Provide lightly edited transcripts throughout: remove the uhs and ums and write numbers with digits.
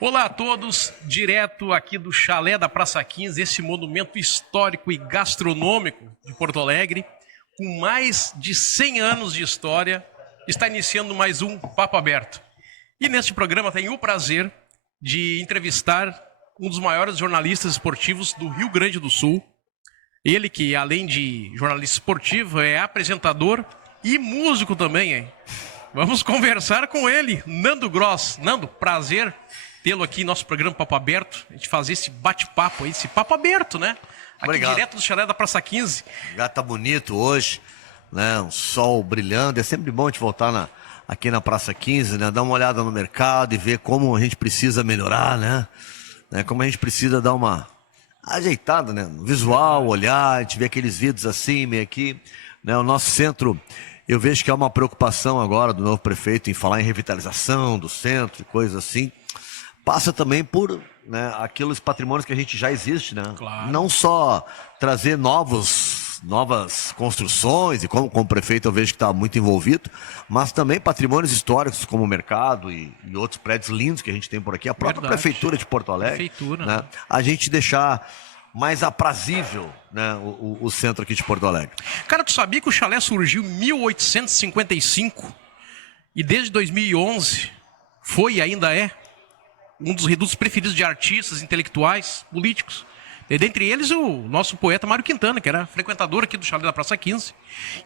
Olá a todos, direto aqui do Chalé da Praça 15, esse monumento histórico e gastronômico de Porto Alegre, com mais de 100 anos de história, está iniciando mais um Papo Aberto. E neste programa tenho o prazer de entrevistar um dos maiores jornalistas esportivos do Rio Grande do Sul. Ele que, além de jornalista esportivo, é apresentador e músico também, hein? Vamos conversar com ele, Nando Gross. Nando, prazer tê-lo aqui em nosso programa Papo Aberto, a gente fazer esse bate-papo aí, esse papo aberto, né? Aqui Obrigado. Direto do Chalé da Praça 15. Já tá bonito hoje, né? Um sol brilhando, é sempre bom a gente voltar aqui na Praça 15, né? Dar uma olhada no mercado e ver como a gente precisa melhorar, né? Como a gente precisa dar uma ajeitada, né? No visual, olhar, a gente vê aqueles vidros assim, meio aqui, né? O nosso centro, eu vejo que há uma preocupação agora do novo prefeito em falar em revitalização do centro e coisas assim. Passa também por, né, aqueles patrimônios que a gente já existe, né? Claro. Não só trazer novas construções, e como prefeito eu vejo que está muito envolvido, mas também patrimônios históricos como o mercado e outros prédios lindos que a gente tem por aqui, a própria Prefeitura de Porto Alegre. Né? A gente deixar mais aprazível, né, o centro aqui de Porto Alegre. Cara, tu sabia que o chalé surgiu em 1855 e desde 2011 foi e ainda é um dos redutos preferidos de artistas, intelectuais, políticos. E dentre eles o nosso poeta Mário Quintana, que era frequentador aqui do Chalé da Praça 15.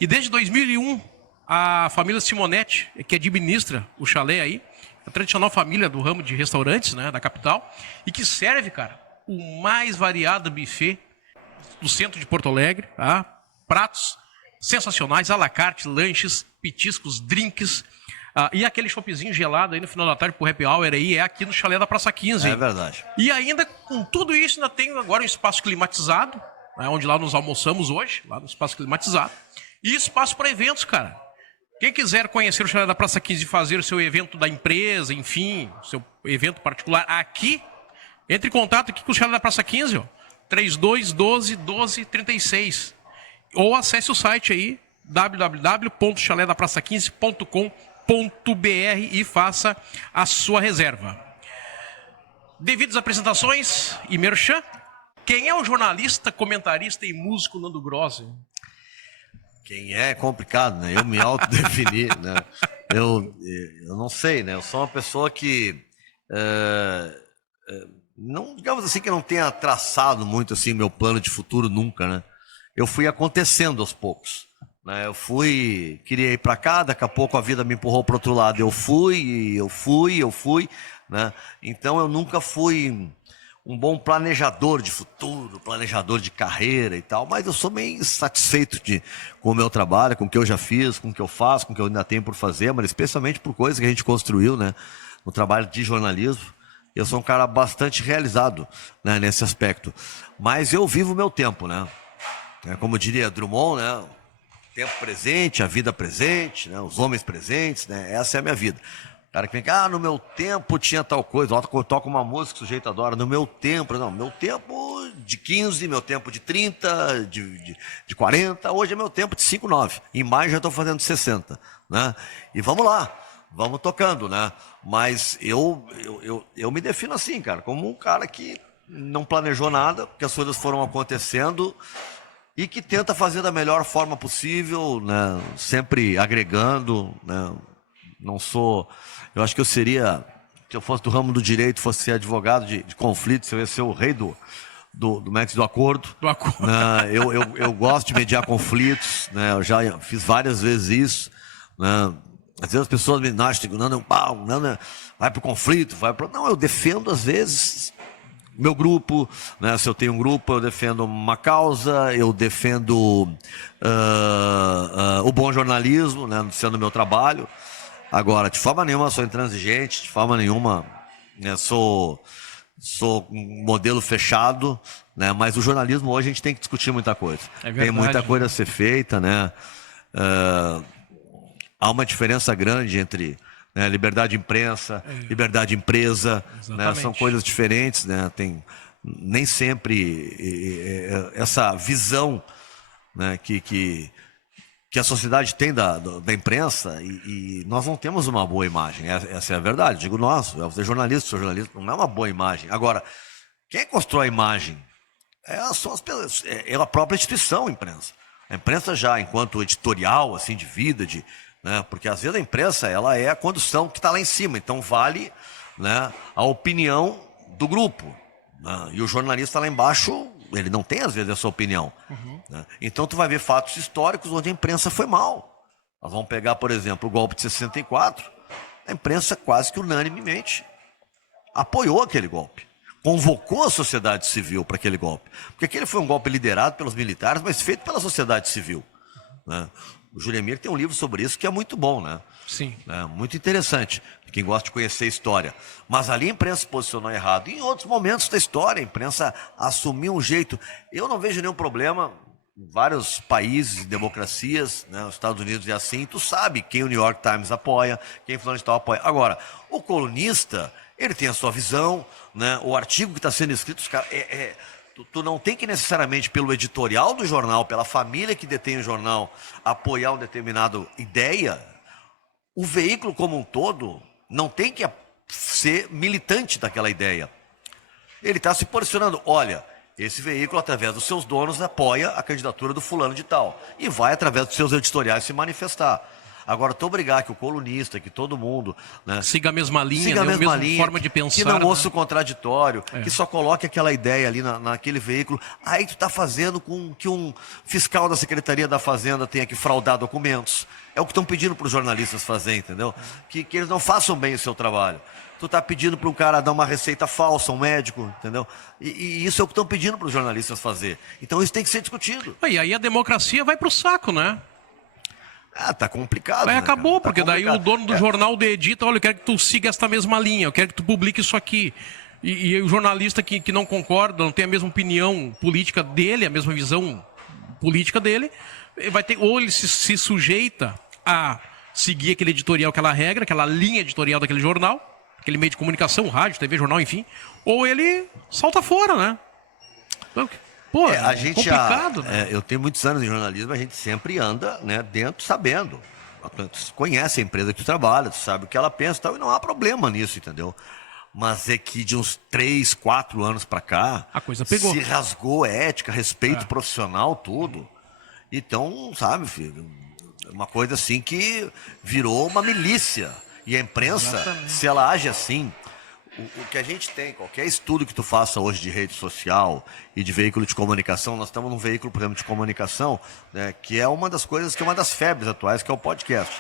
E desde 2001, a família Simonetti, que administra o chalé aí, a tradicional família do ramo de restaurantes, né, da capital, e que serve, cara, o mais variado buffet do centro de Porto Alegre, tá? Pratos sensacionais, à la carte, lanches, petiscos, drinks, e aquele choppzinho gelado aí no final da tarde pro happy hour aí, é aqui no Chalé da Praça 15. É verdade. E ainda com tudo isso, ainda tem agora um espaço climatizado, né, onde lá nos almoçamos hoje, lá no espaço climatizado, e espaço para eventos, cara. Quem quiser conhecer o Chalé da Praça 15 e fazer o seu evento da empresa, enfim, seu evento particular aqui, entre em contato aqui com o Chalé da Praça 15, ó, 3212-1236. Ou acesse o site aí, www.chaledapraça15.com.br e faça a sua reserva. Devidas apresentações e merchan, quem é o jornalista, comentarista e músico Nando Gross? Quem é complicado, né? Eu me autodefinir, né? Eu não sei, né? Eu sou uma pessoa que não, digamos assim, que não tenha traçado muito assim meu plano de futuro nunca, né? Eu fui acontecendo aos poucos, né? Eu queria ir para cá, daqui a pouco a vida me empurrou para outro lado, eu fui, né? Então eu nunca fui um bom planejador de futuro, planejador de carreira e tal, mas eu sou bem satisfeito com o meu trabalho, com o que eu já fiz, com o que eu faço, com o que eu ainda tenho por fazer, mas especialmente por coisas que a gente construiu, né, no trabalho de jornalismo. Eu sou um cara bastante realizado, né, nesse aspecto. Mas eu vivo o meu tempo, né? Como diria Drummond, né? O tempo presente, a vida presente, né? Os homens presentes, né? Essa é a minha vida. O cara que vem, no meu tempo tinha tal coisa, toca uma música que o sujeito adora, no meu tempo, não, meu tempo de 15, meu tempo de 30, de 40, hoje é meu tempo de 5, 9, em maio já estou fazendo 60, né? E vamos lá, vamos tocando, né? Mas eu me defino assim, cara, como um cara que não planejou nada, que as coisas foram acontecendo e que tenta fazer da melhor forma possível, né? Sempre agregando, né? Não sou... Eu acho que se eu fosse do ramo do direito, fosse ser advogado de conflitos, eu ia ser o rei do acordo. Do acordo. Né? Eu gosto de mediar conflitos, né? Eu já fiz várias vezes isso, né? Às vezes as pessoas me acham, não, vai pro conflito, Não, eu defendo às vezes meu grupo, né? Se eu tenho um grupo, eu defendo uma causa, eu defendo o bom jornalismo, né? Sendo meu trabalho. Agora, de forma nenhuma sou intransigente, de forma nenhuma, né, sou um modelo fechado, né, mas o jornalismo hoje a gente tem que discutir muita coisa. É verdade, tem muita coisa né? a ser feita, né? Há uma diferença grande entre, né, liberdade de imprensa, liberdade de empresa, né? São coisas diferentes, né? nem sempre essa visão, né, que a sociedade tem da imprensa, e nós não temos uma boa imagem. Essa é a verdade. Digo nós, você é jornalista, sou jornalista, não é uma boa imagem. Agora, quem constrói a imagem é a própria instituição, a imprensa. A imprensa já, enquanto editorial, assim, de vida, né, porque às vezes a imprensa ela é a condução que está lá em cima, então vale, né, a opinião do grupo, né, e o jornalista lá embaixo, ele não tem às vezes essa opinião. Né? Então tu vai ver fatos históricos onde a imprensa foi mal. Nós vamos pegar, por exemplo, o golpe de 64, a imprensa quase que unanimemente apoiou aquele golpe. Convocou a sociedade civil para aquele golpe. Porque aquele foi um golpe liderado pelos militares, mas feito pela sociedade civil. Né? O Juremir tem um livro sobre isso que é muito bom, né? Sim. Muito interessante, quem gosta de conhecer a história. Mas ali a imprensa se posicionou errado. E em outros momentos da história, a imprensa assumiu um jeito. Eu não vejo nenhum problema em vários países, democracias, né? Os Estados Unidos é assim, tu sabe quem o New York Times apoia, quem o fulano de tal apoia. Agora, o colunista, ele tem a sua visão, né? O artigo que está sendo escrito, os caras... Tu não tem que necessariamente, pelo editorial do jornal, pela família que detém o jornal, apoiar uma determinada ideia. O veículo como um todo não tem que ser militante daquela ideia. Ele está se posicionando, olha, esse veículo, através dos seus donos, apoia a candidatura do fulano de tal. E vai, através dos seus editoriais, se manifestar. Agora, tu obrigar que o colunista, que todo mundo... Né, siga a mesma linha, siga a mesma linha, forma de pensar. Que não ouça o né? contraditório, que só coloque aquela ideia ali naquele veículo. Aí tu está fazendo com que um fiscal da Secretaria da Fazenda tenha que fraudar documentos. É o que estão pedindo para os jornalistas fazer, entendeu? Que eles não façam bem o seu trabalho. Tu está pedindo para um cara dar uma receita falsa, um médico, entendeu? E isso é o que estão pedindo para os jornalistas fazer. Então isso tem que ser discutido. E aí a democracia vai para o saco, né? Tá complicado. Aí né, acabou, tá porque complicado. daí o dono do jornal edita, olha, eu quero que tu siga esta mesma linha, eu quero que tu publique isso aqui. E o jornalista que não concorda, não tem a mesma opinião política dele, a mesma visão política dele, vai ter, ou ele se sujeita a seguir aquele editorial, aquela regra, aquela linha editorial daquele jornal, aquele meio de comunicação, rádio, TV, jornal, enfim, ou ele salta fora, né? Então, pô, a gente complicado, né? Eu tenho muitos anos em jornalismo, a gente sempre anda, né, dentro sabendo. Tu conhece a empresa que tu trabalha, tu sabe o que ela pensa e tal, e não há problema nisso, entendeu? Mas é que de uns 3, 4 anos pra cá, a coisa pegou. Se rasgou ética, respeito profissional, tudo. Então, sabe, filho, uma coisa assim que virou uma milícia. E a imprensa, Exatamente. se ela age assim, o que a gente tem, qualquer estudo que tu faça hoje de rede social e de veículo de comunicação, nós estamos num veículo, por exemplo, de comunicação, né, que é uma das coisas, que é uma das febres atuais, que é o podcast.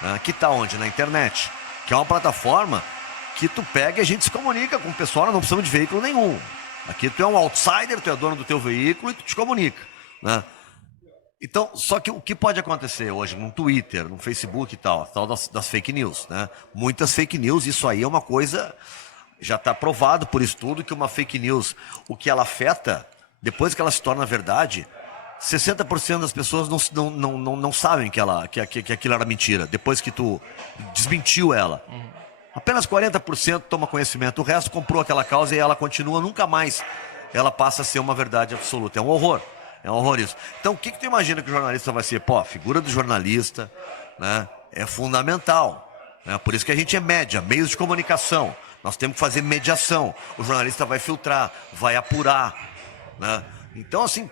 Né, que está onde? Na internet. Que é uma plataforma que tu pega e a gente se comunica com o pessoal, não precisamos de veículo nenhum. Aqui tu é um outsider, tu é dono do teu veículo e tu te comunica. Né? Então, só que o que pode acontecer hoje no Twitter, no Facebook e tal, das fake news, né? Muitas fake news, isso aí é uma coisa, já está provado por estudo que uma fake news, o que ela afeta, depois que ela se torna verdade, 60% das pessoas não sabem que aquilo era mentira, depois que tu desmentiu ela. Apenas 40% toma conhecimento, o resto comprou aquela causa e ela continua, nunca mais ela passa a ser uma verdade absoluta. É um horror. É um horror isso. Então, o que tu imagina que o jornalista vai ser? Pô, a figura do jornalista, né, é fundamental. Né? Por isso que a gente é média, meios de comunicação. Nós temos que fazer mediação. O jornalista vai filtrar, vai apurar. Né? Então, assim,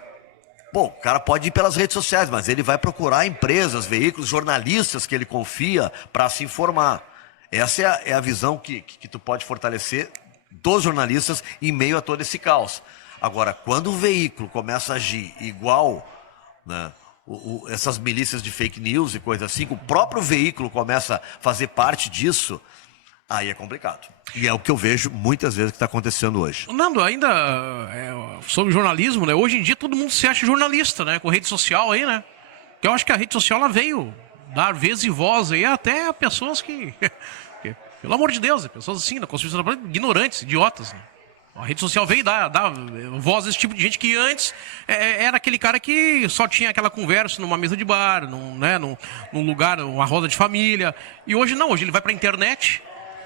pô, o cara pode ir pelas redes sociais, mas ele vai procurar empresas, veículos, jornalistas que ele confia para se informar. Essa é a visão que tu pode fortalecer dos jornalistas em meio a todo esse caos. Agora, quando o veículo começa a agir igual, né, essas milícias de fake news e coisa assim, o próprio veículo começa a fazer parte disso, aí é complicado. E é o que eu vejo muitas vezes que está acontecendo hoje. Nando, ainda sobre jornalismo, né? Hoje em dia todo mundo se acha jornalista, né? Com rede social aí, né? Que eu acho que a rede social ela veio dar vez e voz aí até a pessoas que pelo amor de Deus, pessoas assim, da Constituição ignorantes, idiotas, né? A rede social veio dar voz a esse tipo de gente que antes era aquele cara que só tinha aquela conversa numa mesa de bar, num lugar, uma roda de família. E hoje não, hoje ele vai para a internet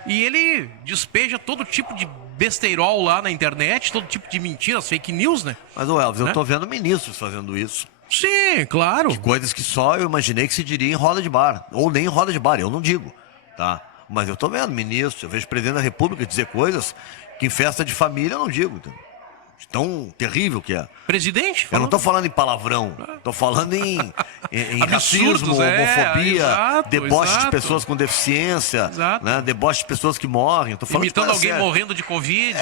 e ele despeja todo tipo de besteirol lá na internet, todo tipo de mentiras, fake news, né? Mas, ô Elvis, Né? eu tô vendo ministros fazendo isso. Sim, claro. Coisas que só eu imaginei que se diria em roda de bar. Ou nem em roda de bar, eu não digo, tá? Mas eu tô vendo ministros, eu vejo presidente da República dizer coisas que em festa de família eu não digo. Então, tão terrível que é. Presidente? Eu não tô falando em palavrão, tô falando em Absurdos, racismo, homofobia, exato, deboche de exato. pessoas com deficiência, Exato. né? Deboche de pessoas que morrem. Eu tô falando de Imitando coisa alguém séria. morrendo de Covid.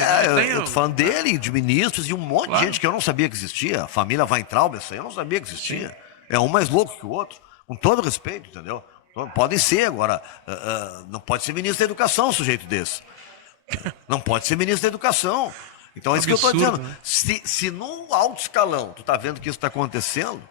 Eu tô falando dele, de ministros e um monte Claro. de gente que eu não sabia que existia. A família Weintraub, essa aí eu não sabia que existia. É um mais louco que o outro, com todo respeito, entendeu? Então, podem ser, agora, não pode ser ministro da Educação um sujeito desse. Não pode ser ministro da Educação. Então é isso que eu estou Absurdo, dizendo. né? Se num alto escalão tu tá vendo que isso está acontecendo,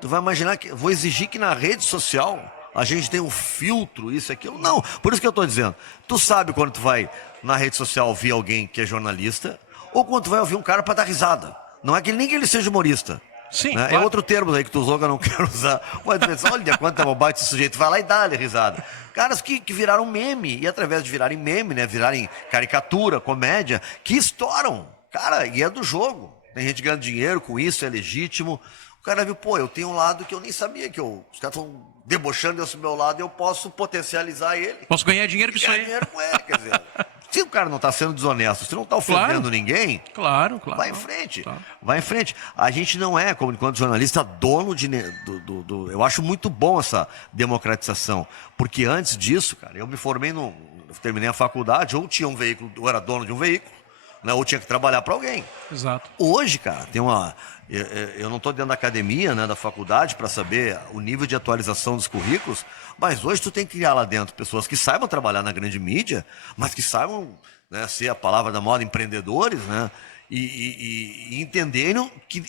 tu vai imaginar que vou exigir que na rede social a gente tenha um filtro, isso, aquilo. Não, por isso que eu estou dizendo. Tu sabe quando tu vai na rede social ouvir alguém que é jornalista, ou quando tu vai ouvir um cara para dar risada. Não é que nem que ele seja humorista. Sim, Né? claro. É outro termo aí que tu usou que eu não quero usar. Pode pensar, olha quanta bobagem esse sujeito vai lá e dá-lhe risada. Caras que viraram meme, e através de virarem meme, né, virarem caricatura, comédia, que estouram. Cara, e é do jogo. Tem gente ganhando dinheiro com isso, é legítimo. O cara viu, pô, eu tenho um lado que eu nem sabia que os caras estão debochando desse meu lado, eu posso potencializar ele. Posso ganhar dinheiro com isso Ganhar aí. dinheiro com ele, quer dizer. Se o cara não está sendo desonesto, se não está ofendendo Claro. ninguém, Claro, claro. vai em frente, Claro. vai em frente. A gente não é, como enquanto jornalista, dono de... Eu acho muito bom essa democratização, porque antes disso, cara, eu me formei eu terminei a faculdade, ou tinha um veículo, ou era dono de um veículo, né, ou tinha que trabalhar para alguém. Exato. Hoje, cara, tem uma... Eu não estou dentro da academia, né, da faculdade, para saber o nível de atualização dos currículos, mas hoje tu tem que criar lá dentro pessoas que saibam trabalhar na grande mídia, mas que saibam, né, ser a palavra da moda, empreendedores, né, e entenderem que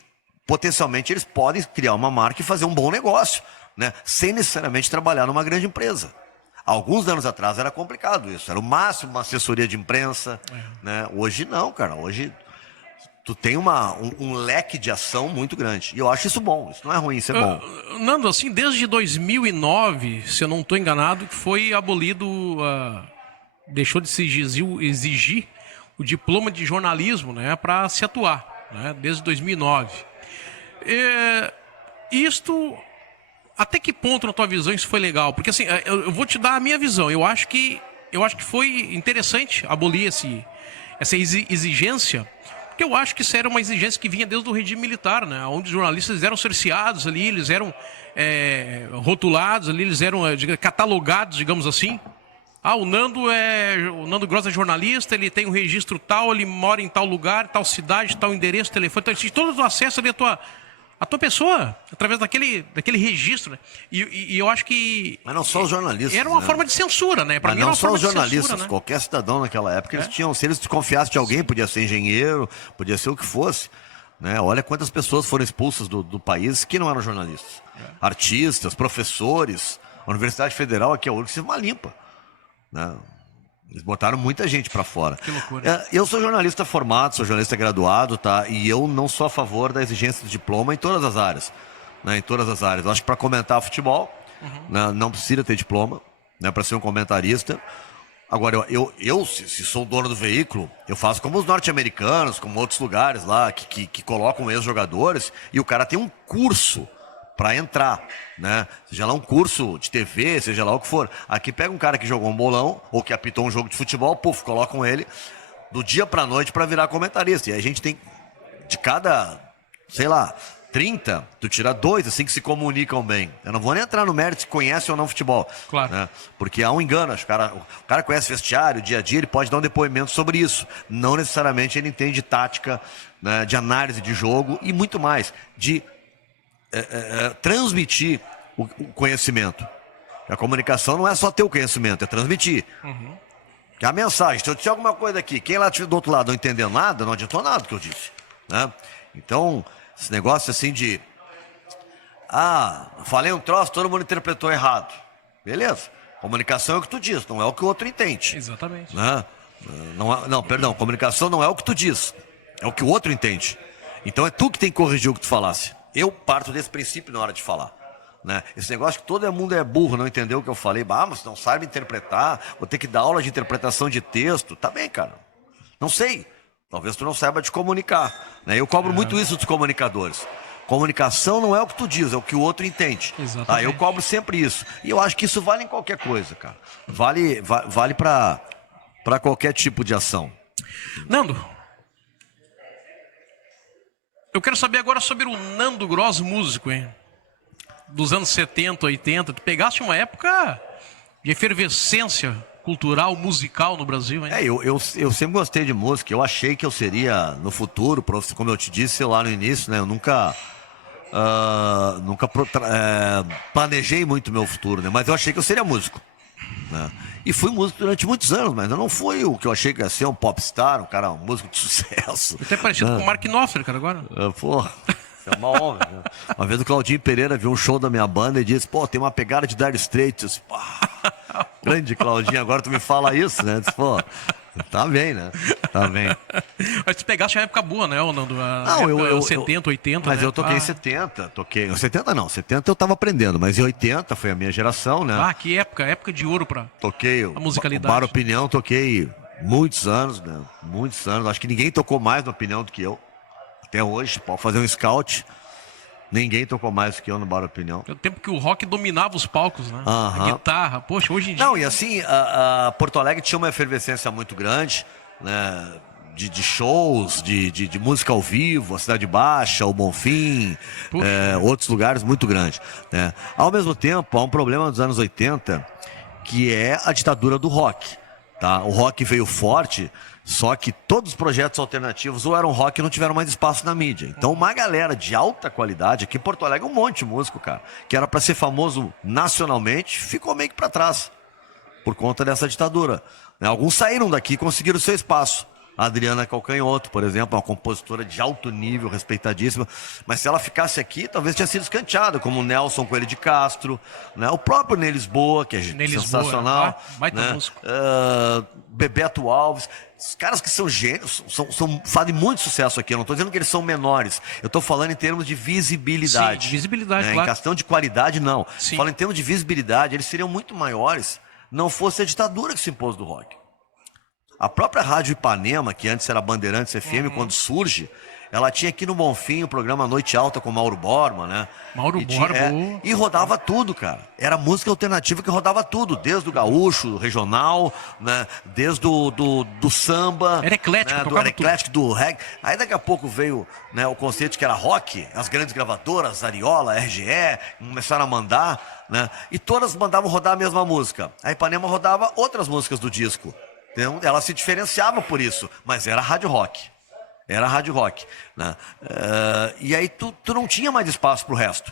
potencialmente eles podem criar uma marca e fazer um bom negócio, né, sem necessariamente trabalhar numa grande empresa. Alguns anos atrás era complicado isso, era o máximo uma assessoria de imprensa, né? Hoje não, cara, hoje tu tem um leque de ação muito grande, e eu acho isso bom, isso não é ruim, isso é bom. Nando, assim, desde 2009, se eu não estou enganado, que foi abolido, deixou de se exigir o diploma de jornalismo, né, para se atuar, né, desde 2009. Isto, até que ponto na tua visão isso foi legal? Porque assim, eu vou te dar a minha visão. Eu acho que foi interessante abolir essa exigência, porque eu acho que isso era uma exigência que vinha desde o regime militar, né? Onde os jornalistas eram cerceados ali, eles eram rotulados ali, eles eram catalogados, digamos assim. O Nando Gross é jornalista, ele tem um registro tal, ele mora em tal lugar, tal cidade, tal endereço, telefone, então existe todo o acesso ali a tua pessoa, através daquele registro, né? E eu acho que... Mas não só os jornalistas, era uma né? forma de censura, né? Pra Mas mim era não uma só forma os de jornalistas, censura, né? qualquer cidadão naquela época, eles tinham, se eles desconfiassem de alguém, podia ser engenheiro, podia ser o que fosse, né? Olha quantas pessoas foram expulsas do país que não eram jornalistas. Artistas, professores, a Universidade Federal aqui é o que se uma limpa, né? Eles botaram muita gente para fora. Que loucura. Eu sou jornalista formado, sou jornalista graduado, tá? E eu não sou a favor da exigência de diploma em todas as áreas, né? Em todas as áreas. Eu acho que para comentar futebol, né, não precisa ter diploma, né, para ser um comentarista. Agora, se sou o dono do veículo, eu faço como os norte-americanos, como outros lugares lá, que colocam ex-jogadores, e o cara tem um curso para entrar, né? Seja lá um curso de TV, seja lá o que for. Aqui pega um cara que jogou um bolão, ou que apitou um jogo de futebol, colocam ele do dia pra noite para virar comentarista. E aí a gente tem, de cada, sei lá, 30, tu tira 2, assim, que se comunicam bem. Eu não vou nem entrar no mérito se conhece ou não futebol. Claro. Né? Porque há um engano, acho que o cara conhece vestiário, dia a dia, ele pode dar um depoimento sobre isso. Não necessariamente ele entende tática, né, de análise de jogo e muito mais, de transmitir o conhecimento. A comunicação não é só ter o conhecimento, é transmitir. Que a mensagem, se eu disser alguma coisa aqui, quem lá do outro lado não entendeu nada, não adiantou nada do que eu disse, né? Então, esse negócio assim de falei um troço, todo mundo interpretou errado. Beleza. Comunicação é o que tu diz, não é o que o outro entende. Exatamente. Né? Perdão, comunicação não é o que tu diz, é o que o outro entende. Então é tu que tem que corrigir o que tu falasse. Eu parto desse princípio na hora de falar, né? Esse negócio que todo mundo é burro, não entendeu o que eu falei, mas não sabe interpretar, vou ter que dar aula de interpretação de texto. Tá bem, cara. Não sei. Talvez tu não saiba te comunicar. Né? Eu cobro muito isso dos comunicadores. Comunicação não é o que tu diz, é o que o outro entende. Tá? Eu cobro sempre isso. E eu acho que isso vale em qualquer coisa, cara. Vale para qualquer tipo de ação. Nando, eu quero saber agora sobre o Nando Gross músico, hein? Dos anos 70, 80. Tu pegaste uma época de efervescência cultural, musical no Brasil, hein? Eu sempre gostei de música. Eu achei que eu seria, no futuro, como eu te disse lá no início, né? Eu nunca planejei muito meu futuro, né? Mas eu achei que eu seria músico, né? E fui músico durante muitos anos, mas eu não fui o que eu achei que ia ser, um popstar, um músico de sucesso. Até parecido com o Mark Knopfler, cara, agora. Porra, isso é uma honra, né? Uma vez o Claudinho Pereira viu um show da minha banda e disse, pô, tem uma pegada de Dire Straits. Grande Claudinho, agora tu me fala isso, né? Disse, pô, tá bem, né? Tá bem. Mas tu pegaste a época boa, né, Nando? Não, eu 70, 80, mas né? eu toquei em 70, 70 eu tava aprendendo, mas em 80 foi a minha geração, né? Que época de ouro pra toquei a musicalidade. O Bar Opinião, toquei muitos anos, né? Muitos anos, acho que ninguém tocou mais no Opinião do que eu. Até hoje, pode fazer um scout. Ninguém tocou mais do que eu no Bar Opinião. É o tempo que o rock dominava os palcos, né? A guitarra, poxa, hoje em dia... Não, e assim, a Porto Alegre tinha uma efervescência muito grande, né? De shows, de música ao vivo, a Cidade Baixa, o Bonfim, outros lugares muito grandes, né? Ao mesmo tempo, há um problema dos anos 80, que é a ditadura do rock, tá? O rock veio forte, só que todos os projetos alternativos ou eram rock e não tiveram mais espaço na mídia. Então uma galera de alta qualidade, aqui em Porto Alegre um monte de músico, cara, que era para ser famoso nacionalmente, ficou meio que para trás, por conta dessa ditadura. Alguns saíram daqui e conseguiram seu espaço. A Adriana Calcanhoto, por exemplo, uma compositora de alto nível, respeitadíssima. Mas se ela ficasse aqui, talvez tinha sido escanteada, como o Nelson Coelho de Castro, né? O próprio Ney Lisboa, que é sensacional. Né? Bebeto Alves. Os caras que são gênios, fazem muito sucesso aqui. Eu não estou dizendo que eles são menores. Eu estou falando em termos de visibilidade. Sim, de visibilidade, né? claro. Em questão de qualidade, não. Sim. Falo em termos de visibilidade, eles seriam muito maiores não fosse a ditadura que se impôs do rock. A própria Rádio Ipanema, que antes era Bandeirantes FM, quando surge, ela tinha aqui no Bonfim o programa Noite Alta com Mauro Borba, né? E rodava tudo, cara. Era música alternativa que rodava tudo, desde o gaúcho, regional, né? Desde do samba. Era eclético, né? Era eclético, do reggae. Aí daqui a pouco veio, né, o conceito que era rock, as grandes gravadoras, Ariola, RGE, começaram a mandar, né? E todas mandavam rodar a mesma música. A Ipanema rodava outras músicas do disco. Então, ela se diferenciava por isso, mas era rádio rock. Era rádio rock, né? E aí tu não tinha mais espaço pro resto.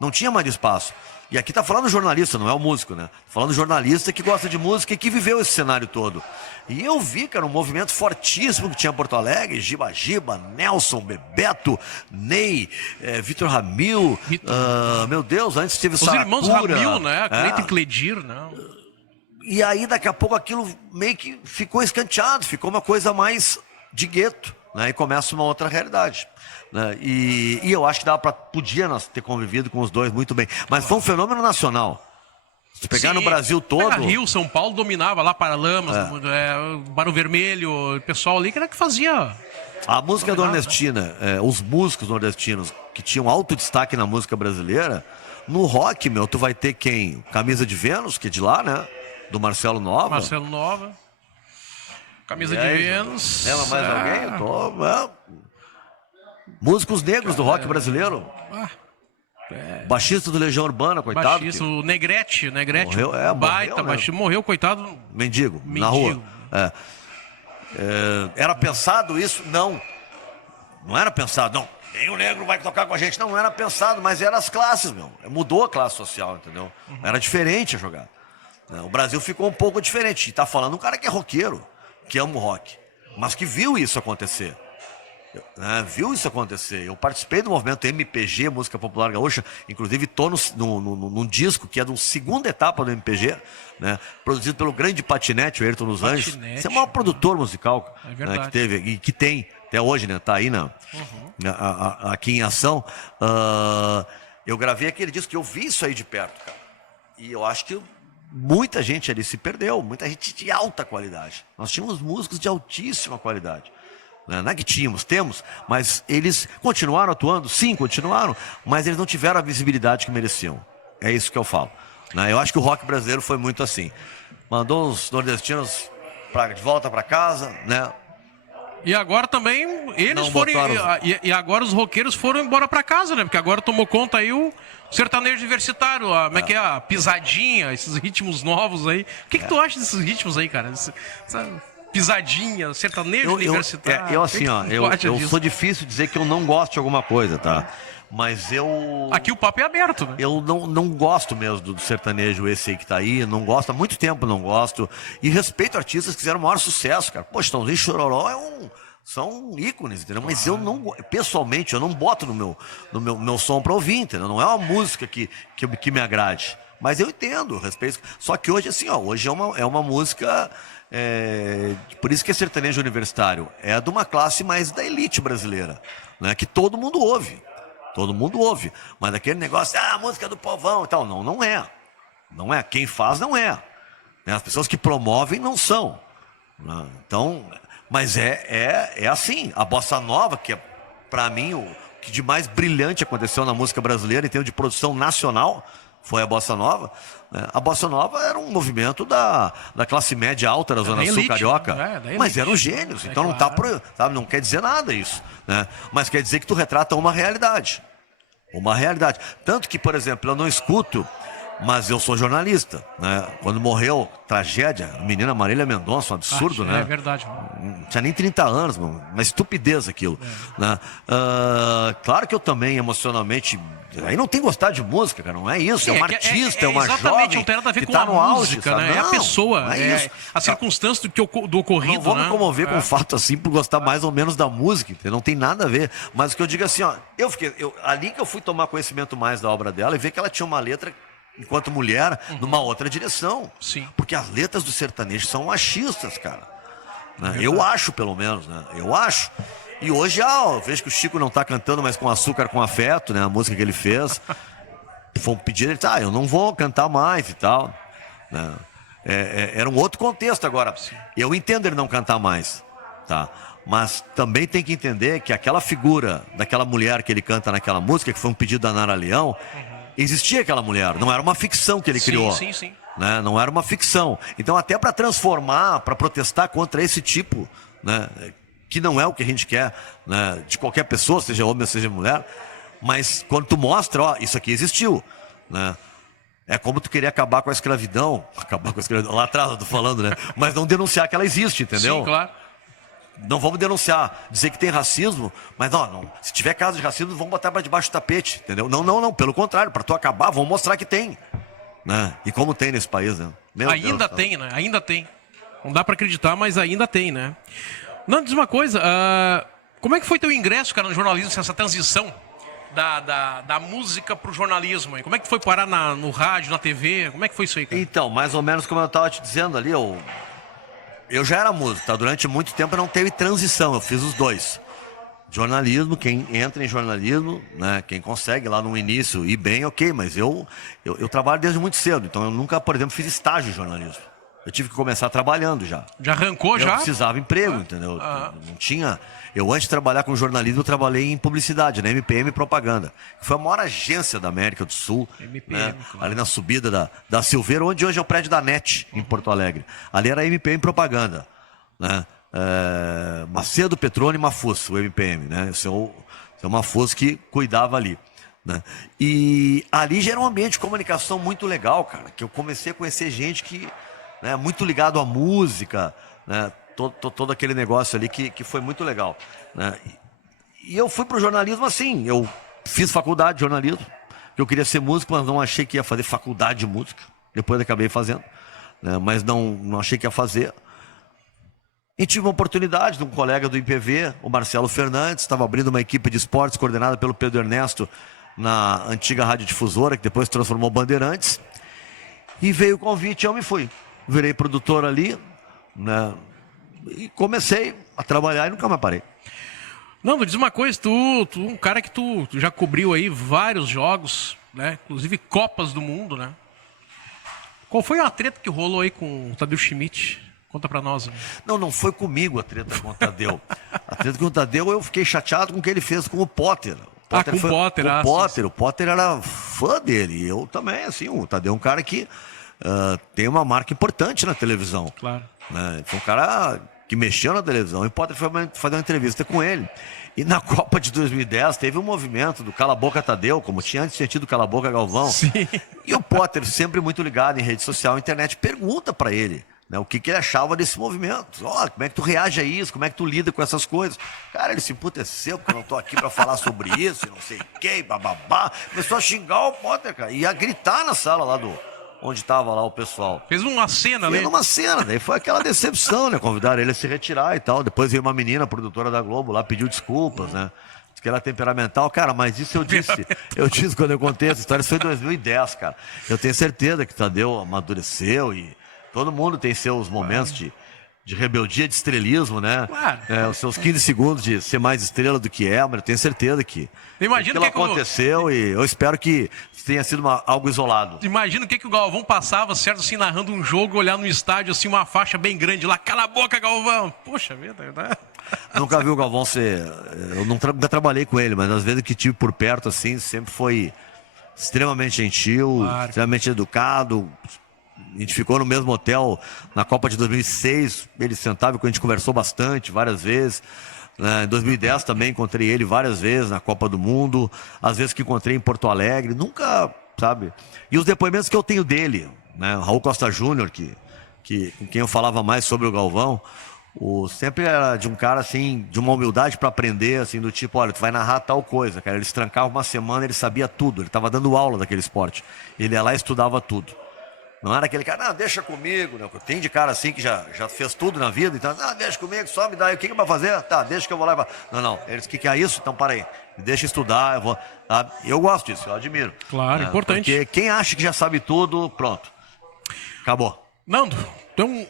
Não tinha mais espaço. E aqui tá falando jornalista, não é o músico, né? Falando jornalista que gosta de música e que viveu esse cenário todo. E eu vi, cara, um movimento fortíssimo que tinha em Porto Alegre, Giba Giba, Nelson, Bebeto, Ney, Vitor Ramil, meu Deus, antes teve os irmãos Ramil, né? Cleiton e Cledir, né? E aí, daqui a pouco, aquilo meio que ficou escanteado, ficou uma coisa mais de gueto, né? E começa uma outra realidade. Né? E eu acho que podia nós ter convivido com os dois muito bem. Mas foi um fenômeno nacional. Se tu pegar no Brasil todo... Rio, São Paulo dominava lá, Paralamas, Barão Vermelho, o pessoal ali que era que fazia... A música nordestina, os músicos nordestinos que tinham alto destaque na música brasileira, no rock, meu, tu vai ter quem? Camisa de Vênus, que é de lá, né? Do Marcelo Nova. Marcelo Nova. Camisa de Vênus. Lembra mais alguém? Músicos negros do rock brasileiro. Baixista do Legião Urbana, coitado. Baixista, o Negrete. Morreu, baita, morreu, né? Morreu, coitado. Mendigo, na rua. Era pensado isso? Não. Não era pensado, não. Nem o negro vai tocar com a gente. Não era pensado, mas era as classes, meu. Mudou a classe social, entendeu? Era diferente a jogada. O Brasil ficou um pouco diferente. E tá falando um cara que é roqueiro, que ama o rock, mas que viu isso acontecer. Viu isso acontecer. Eu participei do movimento MPG, Música Popular Gaúcha. Inclusive estou num disco que é da segunda etapa do MPG, né? Produzido pelo grande Patinete, o Ayrton dos Anjos. Esse é o maior produtor musical, né, que teve e que tem até hoje, né? Tá aí aqui em ação. Eu gravei aquele disco que eu vi isso aí de perto, cara. E eu acho que muita gente ali se perdeu, muita gente de alta qualidade. Nós tínhamos músicos de altíssima qualidade. Não é que temos, mas eles continuaram atuando? Sim, continuaram, mas eles não tiveram a visibilidade que mereciam. É isso que eu falo. Eu acho que o rock brasileiro foi muito assim. Mandou os nordestinos de volta para casa, né? E agora também eles Não foram. botaram- E agora os roqueiros foram embora para casa, né? Porque agora tomou conta aí o sertanejo universitário, como é que é? A pisadinha, esses ritmos novos aí. O que tu acha desses ritmos aí, cara? Essa pisadinha, sertanejo universitário. Eu assim, ó, O que tu eu acha disso? sou difícil dizer que eu não gosto de alguma coisa, tá? Mas eu... Aqui o papo é aberto, né? Eu não gosto mesmo do sertanejo esse aí que tá aí, não gosto, há muito tempo não gosto. E respeito artistas que fizeram o maior sucesso, cara. Pô, Chitãozinho e Chororó são ícones, entendeu? Mas eu não, pessoalmente, eu não boto no meu som pra ouvir, entendeu? Não é uma música que me agrade. Mas eu entendo, eu respeito. Só que hoje, assim, ó, hoje é uma música... por isso que é sertanejo universitário. É de uma classe mais da elite brasileira, né? Que todo mundo ouve. Todo mundo ouve, mas aquele negócio, a música do povão e tal, não é. Não é. Quem faz não é. As pessoas que promovem não são. Então, mas é assim. A bossa nova, que é, para mim, o que de mais brilhante aconteceu na música brasileira em termos de produção nacional, foi a bossa nova. A bossa nova era um movimento da classe média alta da Zona Sul Carioca. Mas eram gênios, então não tá sabe, não quer dizer nada isso, né? Mas quer dizer que tu retrata uma realidade. Uma realidade. Tanto que, por exemplo, eu não escuto, mas eu sou jornalista, né? Quando morreu, tragédia, a menina Marília Mendonça, um absurdo, né? É verdade. Não tinha nem 30 anos, mano. Uma estupidez aquilo. Né? Claro que eu também, emocionalmente... Aí não tem gostar de música, cara. Não é isso. Sim, é uma artista, é uma exatamente, jovem não tem nada a ver que com tá a no música, auge, né? É a Não, pessoa, não é isso. a circunstância do ocorrido, Não vou me comover com um É. fato assim por gostar mais ou menos da música, entendeu? Não tem nada a ver. Mas o que eu digo assim, ó, ali que eu fui tomar conhecimento mais da obra dela e ver que ela tinha uma letra, enquanto mulher, numa outra direção. Sim. Porque as letras do sertanejo são machistas, cara. Né? Eu acho, pelo menos, né? Eu acho. E hoje, eu vejo que o Chico não tá cantando mais com açúcar, com afeto, né? A música que ele fez. Foi um pedido, ele eu não vou cantar mais e tal. Né? Era um outro contexto agora. Eu entendo ele não cantar mais, tá? Mas também tem que entender que aquela figura daquela mulher que ele canta naquela música, que foi um pedido da Nara Leão, existia aquela mulher, não era uma ficção que ele criou. Sim. Né? Não era uma ficção. Então, até para transformar, para protestar contra esse tipo, né? Que não é o que a gente quer, né? De qualquer pessoa, seja homem ou seja mulher, mas quando tu mostra, isso aqui existiu, né? É como tu querer acabar com a escravidão, lá atrás eu tô falando, né? Mas não denunciar que ela existe, entendeu? Sim, claro. Não vamos denunciar, dizer que tem racismo, mas não, se tiver caso de racismo, vamos botar para debaixo do tapete, entendeu? Não, pelo contrário, para tu acabar, vamos mostrar que tem, né? E como tem nesse país, né? Ainda tem, né? Ainda tem. Não dá pra acreditar, mas ainda tem, né? Não, diz uma coisa, como é que foi teu ingresso, cara, no jornalismo, essa transição da música pro jornalismo? Aí? Como é que foi parar no rádio, na TV? Como é que foi isso aí, cara? Então, mais ou menos como eu tava te dizendo ali, eu já era músico, tá? Durante muito tempo não teve transição, eu fiz os dois. Jornalismo, quem entra em jornalismo, né? Quem consegue lá no início ir bem, ok, mas eu trabalho desde muito cedo, então eu nunca, por exemplo, fiz estágio em jornalismo. Eu tive que começar trabalhando já. Já arrancou, eu já? precisava de emprego, entendeu? Não tinha... Eu, antes de trabalhar com jornalismo, eu trabalhei em publicidade, na MPM Propaganda. Que foi a maior agência da América do Sul. MPM, né? claro. Ali na subida da Silveira, onde hoje é o prédio da NET, em Porto Alegre. Ali era a MPM Propaganda. Né? Macedo, Petrone e Mafus, o MPM. Né? Esse é o Mafus que cuidava ali. Né? E ali já era um ambiente de comunicação muito legal, cara. Que eu comecei a conhecer gente que... Né, muito ligado à música, né, todo aquele negócio ali que foi muito legal. Né? E eu fui pro jornalismo assim, eu fiz faculdade de jornalismo, eu queria ser músico, mas não achei que ia fazer faculdade de música, depois acabei fazendo, né, mas não achei que ia fazer. E tive uma oportunidade de um colega do IPV, o Marcelo Fernandes, estava abrindo uma equipe de esportes coordenada pelo Pedro Ernesto, na antiga Rádio Difusora, que depois se transformou Bandeirantes, e veio o convite e eu me fui. Virei produtor ali, né? E comecei a trabalhar e nunca mais parei. Não, me diz uma coisa, tu um cara que tu já cobriu aí vários jogos, né? Inclusive Copas do Mundo, né? Qual foi a treta que rolou aí com o Tadeu Schmidt? Conta pra nós. Né? Não foi comigo a treta com o Tadeu. A treta com o Tadeu, eu fiquei chateado com o que ele fez com o Potter. Com o Potter. O Potter era fã dele. E eu também, assim, o Tadeu é um cara que tem uma marca importante na televisão. Claro. Né? Foi um cara que mexeu na televisão. E o Potter foi fazer uma entrevista com ele. E na Copa de 2010 teve um movimento do Cala a Boca Tadeu, como tinha antes tido Cala a Boca Galvão. Sim. E o Potter, sempre muito ligado em rede social, internet, pergunta para ele, né, o que ele achava desse movimento. Como é que tu reage a isso? Como é que tu lida com essas coisas? Cara, ele se emputeceu porque eu não tô aqui para falar sobre isso, e não sei o que, bababá. Começou a xingar o Potter, cara, e a gritar na sala lá onde estava lá o pessoal. Fez uma cena, né? Fez uma cena, daí foi aquela decepção, né? Convidaram ele a se retirar e tal. Depois veio uma menina, produtora da Globo, lá pediu desculpas, né? Disse que era temperamental. Cara, mas isso eu disse quando eu contei essa história, isso foi em 2010, cara. Eu tenho certeza que o Tadeu amadureceu e todo mundo tem seus momentos de rebeldia, de estrelismo, né? Claro. Os seus 15 segundos de ser mais estrela do que é, mas eu tenho certeza que aquilo aconteceu e eu espero que tenha sido algo isolado. Imagina o que o Galvão passava, certo, assim, narrando um jogo, olhar no estádio, assim, uma faixa bem grande lá, cala a boca, Galvão! Poxa vida, né? Nunca vi o Galvão ser... Eu nunca trabalhei com ele, mas às vezes que tive por perto, assim, sempre foi extremamente gentil, claro. Extremamente educado. A gente ficou no mesmo hotel na Copa de 2006, ele sentava e a gente conversou bastante, várias vezes. Em 2010 também encontrei ele várias vezes na Copa do Mundo, às vezes que encontrei em Porto Alegre, nunca, sabe? E os depoimentos que eu tenho dele, né? Raul Costa Júnior, com quem eu falava mais sobre o Galvão, sempre era de um cara assim, de uma humildade para aprender, assim, do tipo, olha, tu vai narrar tal coisa, cara. Ele se trancava uma semana, ele sabia tudo, ele estava dando aula daquele esporte, ele ia lá e estudava tudo. Não era aquele cara, não, deixa comigo, né? Tem de cara assim que já fez tudo na vida, então, deixa comigo, só me dá aí, o que vai fazer? Tá, deixa que eu vou lá. Não, eles, o que é isso? Então, para aí, me deixa estudar, eu vou. Tá? Eu gosto disso, eu admiro. Claro, importante. Porque quem acha que já sabe tudo, pronto, acabou. Nando, tu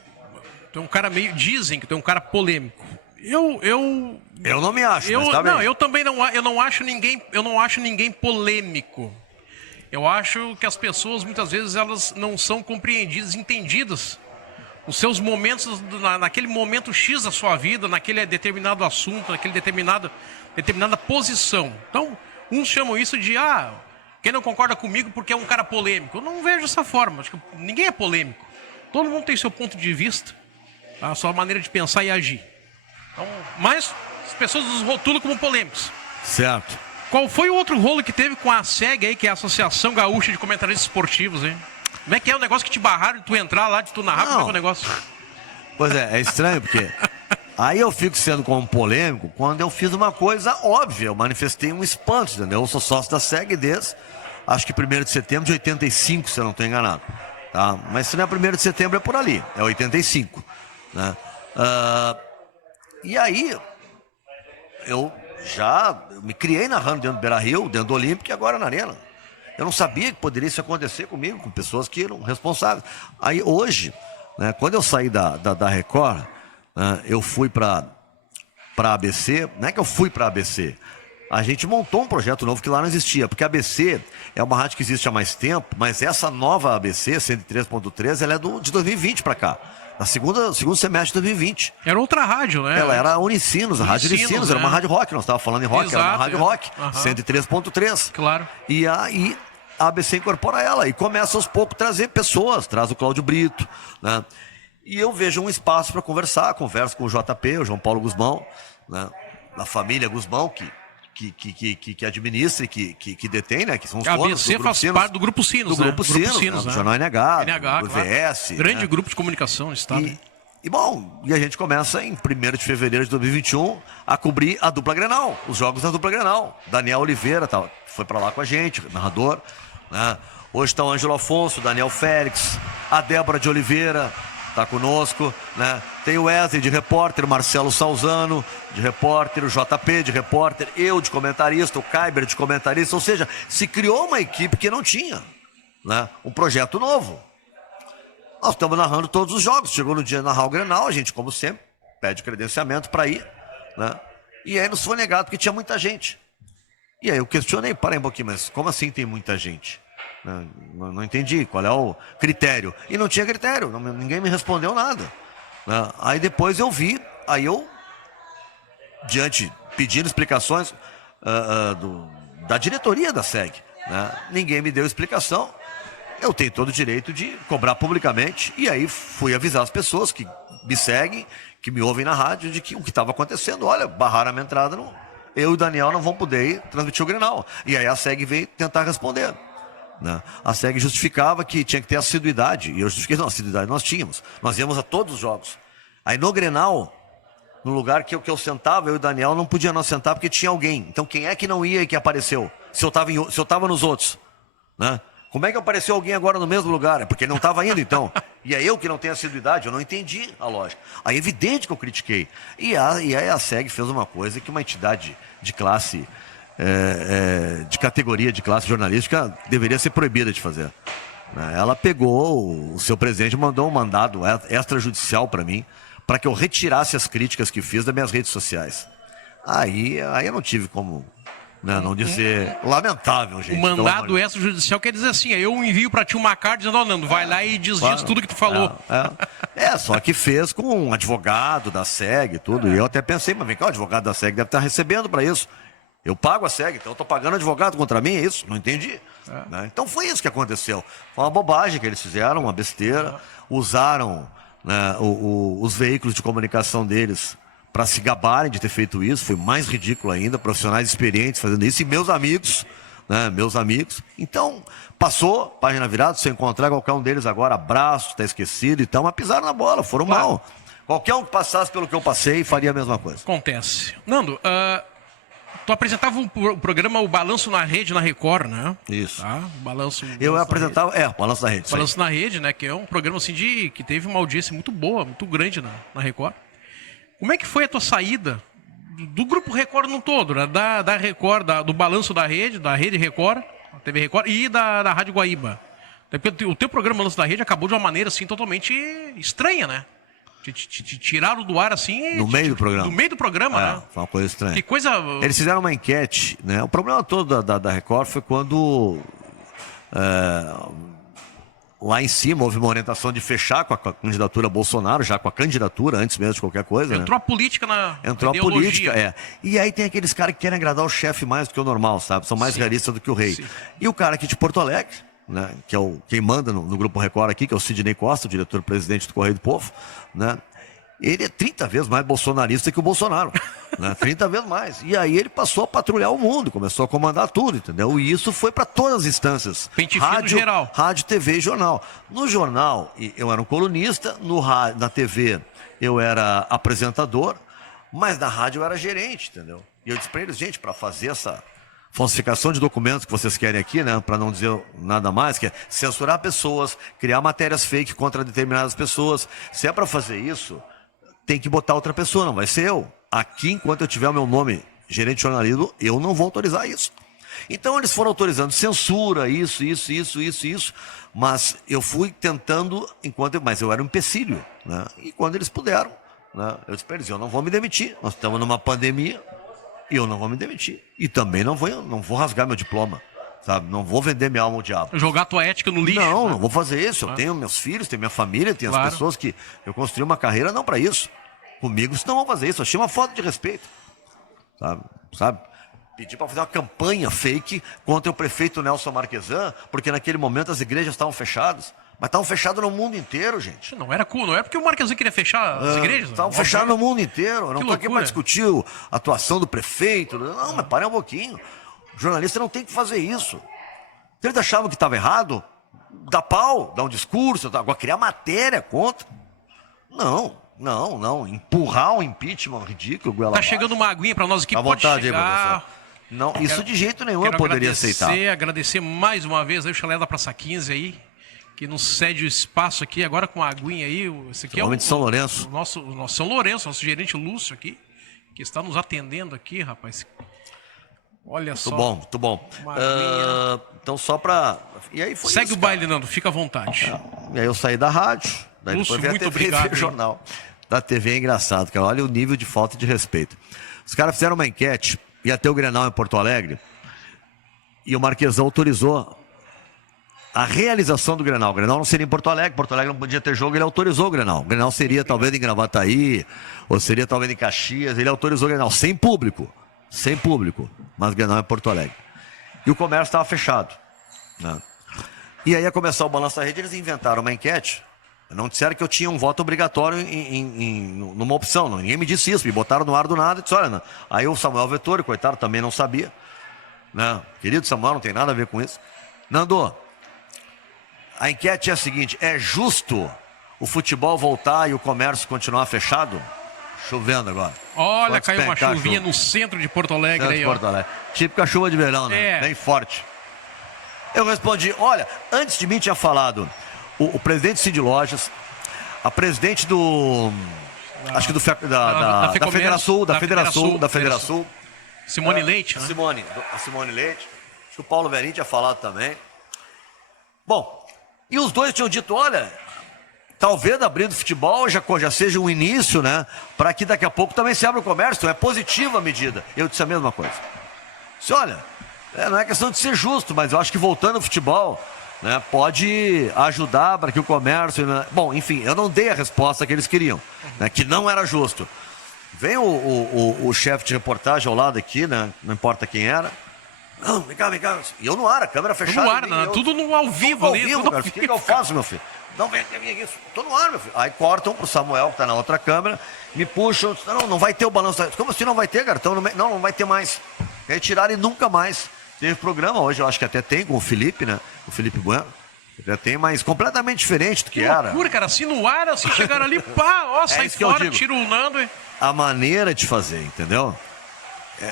é um cara meio, dizem que tu é um cara polêmico. Eu não me acho, mas tá bem. Não, eu também eu não acho ninguém polêmico. Eu acho que as pessoas, muitas vezes, elas não são compreendidas, entendidas. Os seus momentos, naquele momento X da sua vida, naquele determinado assunto, naquele determinada posição. Então, uns chamam isso de, quem não concorda comigo porque é um cara polêmico. Eu não vejo dessa forma, acho que ninguém é polêmico. Todo mundo tem seu ponto de vista, a sua maneira de pensar e agir. Então, mas as pessoas nos rotulam como polêmicos. Certo. Qual foi o outro rolo que teve com a SEG aí, que é a Associação Gaúcha de Comentaristas Esportivos, hein? Como é que é o negócio que te barraram de tu entrar lá, de tu narrar? Como é que é o negócio? Pois é estranho, porque aí eu fico sendo como polêmico quando eu fiz uma coisa óbvia, eu manifestei um espanto, entendeu? Eu sou sócio da SEG desde, acho que 1º de setembro de 85, se eu não estou enganado. Tá? Mas se não é 1º de setembro, é por ali, é 85. Né? E aí, eu me criei narrando dentro do Beira-Rio, dentro do Olímpico e agora na Arena. Eu não sabia que poderia isso acontecer comigo, com pessoas que eram responsáveis. Aí hoje, né, quando eu saí da Record, né, eu fui para a ABC, não é que eu fui para a ABC, a gente montou um projeto novo que lá não existia, porque a ABC é uma rádio que existe há mais tempo, mas essa nova ABC, 103.3, ela é de 2020 para cá. Na segundo semestre de 2020. Era outra rádio, né? Ela era Unicinos, a Rádio Unicinos, né? Era uma rádio rock, nós estávamos falando em rock, exato, era uma rádio rock, 103.3. Claro. E aí a ABC incorpora ela e começa aos poucos a trazer pessoas, traz o Cláudio Brito, né? E eu vejo um espaço para conversar, converso com o JP, o João Paulo Guzmão, né? Da família Guzmão, que administra e que detém, né? Que são os donos do ABC faz parte do Grupo Sinos, do Grupo Sinos, né? Do Jornal NH, do VS. Grande grupo de comunicação no estado. E a gente começa em 1º de fevereiro de 2021 a cobrir a dupla Grenal, os jogos da dupla Grenal. Daniel Oliveira foi para lá com a gente, narrador, né? Hoje está o Ângelo Afonso, Daniel Félix, a Débora de Oliveira está conosco, né? Tem o Wesley de repórter, o Marcelo Salzano de repórter, o JP de repórter, eu de comentarista, o Kyber de comentarista, ou seja, se criou uma equipe que não tinha, né? Um projeto novo. Nós estamos narrando todos os jogos, chegou no dia de narrar o Grenal, a gente, como sempre, pede credenciamento para ir, né? E aí nos foi negado porque tinha muita gente. E aí eu questionei, parei um pouquinho, mas como assim tem muita gente? Não entendi qual é o critério. E não tinha critério, ninguém me respondeu nada. Né? Aí depois eu vi, pedindo explicações da diretoria da SEG. Né? Ninguém me deu explicação. Eu tenho todo o direito de cobrar publicamente. E aí fui avisar as pessoas que me seguem, que me ouvem na rádio, de que o que estava acontecendo. Olha, barraram a minha entrada, eu e o Daniel não vamos poder ir transmitir o Grenal. E aí a SEG veio tentar responder. Né? A SEG justificava que tinha que ter assiduidade. E eu justifiquei, não, assiduidade nós tínhamos. Nós íamos a todos os jogos. Aí no Grenal, no lugar que eu sentava, eu e o Daniel não podia não sentar porque tinha alguém. Então quem é que não ia e que apareceu? Se eu estava nos outros. Né? Como é que apareceu alguém agora no mesmo lugar? É porque ele não estava indo, então. E é eu que não tenho assiduidade, eu não entendi a lógica. Aí é evidente que eu critiquei. E aí a SEG fez uma coisa que uma entidade de classe, de categoria de classe jornalística, deveria ser proibida de fazer. Ela pegou o seu presidente e mandou um mandado extrajudicial para mim, para que eu retirasse as críticas que fiz das minhas redes sociais. Aí eu não tive como... não dizer lamentável, gente. O mandado extrajudicial quer dizer assim, eu envio pra ti uma carta dizendo, Nando, vai lá e desdiz tudo que tu falou. Só que fez com um advogado da SEG e tudo. E eu até pensei, mas vem cá, o advogado da SEG deve estar recebendo pra isso. Eu pago a SEG, então eu tô pagando advogado contra mim, é isso? Não entendi. Né? Então foi isso que aconteceu. Foi uma bobagem que eles fizeram, uma besteira. Usaram, né, os veículos de comunicação deles para se gabarem de ter feito isso. Foi mais ridículo ainda, profissionais experientes fazendo isso, e meus amigos, né, Então, passou, página virada, se eu encontrar qualquer um deles agora, abraço, tá esquecido e tal, mas pisaram na bola, foram mal. Qualquer um que passasse pelo que eu passei, faria a mesma coisa. Acontece. Nando, tu apresentava o programa O Balanço na Rede, na Record, né? Isso. Tá? Eu apresentava, o Balanço na Rede. Balanço na Rede, né, que é um programa assim que teve uma audiência muito boa, muito grande na Record. Como é que foi a tua saída do Grupo Record no todo, né? Da Record, do Balanço da Rede Record, a TV Record e da Rádio Guaíba? Porque o teu programa Balanço da Rede acabou de uma maneira assim totalmente estranha, né? Te tiraram do ar assim... No meio do programa. No meio do programa, né? Foi uma coisa estranha. Que coisa... Eles fizeram uma enquete, né? O problema todo da Record foi quando... lá em cima houve uma orientação de fechar com a candidatura Bolsonaro, já com a candidatura, antes mesmo de qualquer coisa. Entrou a política na Entrou a política, E aí tem aqueles caras que querem agradar o chefe mais do que o normal, sabe? São mais realistas do que o rei. Sim. E o cara aqui de Porto Alegre, né? Que é quem manda no Grupo Record aqui, que é o Sidney Costa, o diretor-presidente do Correio do Povo, né? Ele é 30 vezes mais bolsonarista que o Bolsonaro, né? 30 vezes mais. E aí ele passou a patrulhar o mundo, começou a comandar tudo, entendeu? E isso foi para todas as instâncias. Rádio, TV e jornal. No jornal, eu era um colunista, na TV eu era apresentador, mas na rádio eu era gerente, entendeu? E eu disse para eles, gente, para fazer essa falsificação de documentos que vocês querem aqui, né, para não dizer nada mais, que é censurar pessoas, criar matérias fake contra determinadas pessoas, se é para fazer isso... tem que botar outra pessoa, não vai ser eu. Aqui, enquanto eu tiver o meu nome gerente de jornalismo, eu não vou autorizar isso. Então eles foram autorizando censura, isso. Mas eu fui tentando, mas eu era um empecilho, né? E quando eles puderam, né, eu disse para eles, eu não vou me demitir. Nós estamos numa pandemia e eu não vou me demitir. E também não vou rasgar meu diploma. Sabe? Não vou vender minha alma ao diabo. Jogar tua ética no lixo. Não vou fazer isso. Eu tenho meus filhos, tenho minha família, tenho as pessoas que eu construí uma carreira não para isso. Comigo, senão não vão fazer isso. Eu achei uma falta de respeito. Sabe? Pedi para fazer uma campanha fake contra o prefeito Nelson Marquesan, porque naquele momento as igrejas estavam fechadas. Mas estavam fechadas no mundo inteiro, gente. Não era cool, não é porque o Marquesan queria fechar as igrejas. Estavam fechadas no mundo inteiro. Eu não estou aqui para discutir a atuação do prefeito. Não, mas parem um pouquinho. O jornalista não tem que fazer isso. Se eles achavam que estava errado, dá pau, dá um discurso, agora criar matéria contra. Não. Empurrar um impeachment ridículo, goela abaixo. Tá chegando uma aguinha para nós aqui, à pode vontade, chegar. Não, isso de jeito nenhum eu poderia aceitar. Agradecer mais uma vez aí o Chalé da Praça 15 aí, que nos cede o espaço aqui, agora com a aguinha aí. Esse aqui é de São Lourenço. O nosso São Lourenço, nosso gerente Lúcio aqui, que está nos atendendo aqui, rapaz. Olha só. Muito bom. Então só para... E aí foi segue isso, o baile, Nando, fica à vontade. E aí eu saí da rádio, daí Lúcio, depois veio muito a TV obrigado, e o jornal. Da TV é engraçado, cara. Olha o nível de falta de respeito. Os caras fizeram uma enquete, ia ter o Grenal em Porto Alegre, e o Marquesan autorizou a realização do Grenal. O Grenal não seria em Porto Alegre não podia ter jogo, ele autorizou o Grenal. O Grenal seria talvez em Gravataí, ou seria talvez em Caxias, ele autorizou o Grenal, sem público, mas o Grenal é Porto Alegre. E o comércio estava fechado, né? E aí ia começar o Balanço da Rede, eles inventaram uma enquete, não disseram que eu tinha um voto obrigatório numa opção, não, ninguém me disse isso, me botaram no ar do nada e disse, olha, não. Aí o Samuel Vettori, coitado, também não sabia, né? Querido Samuel, não tem nada a ver com isso. Nando, a enquete é a seguinte, é justo o futebol voltar e o comércio continuar fechado? Chovendo agora. Olha, caiu uma chuvinha no centro de Porto Alegre aí, ó. Porto Alegre. Típica chuva de verão, né? Bem forte. Eu respondi, olha, antes de mim tinha falado o presidente Cid Lojas, a presidente acho que da Federação. Simone Leite, né? Simone Leite. Acho que o Paulo Verin tinha falado também. Bom, e os dois tinham dito, olha, talvez abrir do futebol já seja um início, né? Para que daqui a pouco também se abra o comércio, é positiva a medida. Eu disse a mesma coisa. Disse, olha, não é questão de ser justo, mas eu acho que voltando ao futebol, né, pode ajudar para que o comércio... Né? Bom, enfim, eu não dei a resposta que eles queriam, né, que não era justo. Vem o chefe de reportagem ao lado aqui, né? Não importa quem era. Não, vem cá. E eu no ar, a câmera fechada. No ar, né? Tudo no ao vivo ali. Tudo ao vivo, cara. O que eu faço, meu filho? Não, vem aqui. Tô no ar, meu filho. Aí cortam pro Samuel, que tá na outra câmera, me puxam. Não vai ter o balanço. Como assim não vai ter, cara? Então, não vai ter mais. Retiraram e nunca mais. Teve programa hoje, eu acho que até tem com o Felipe, né? O Felipe Bueno. Até tem, mas completamente diferente do que era. Loucura, cara. Assim no ar, assim, chegaram ali, pá, ó, sai fora, tira o Nando. A maneira de fazer, entendeu?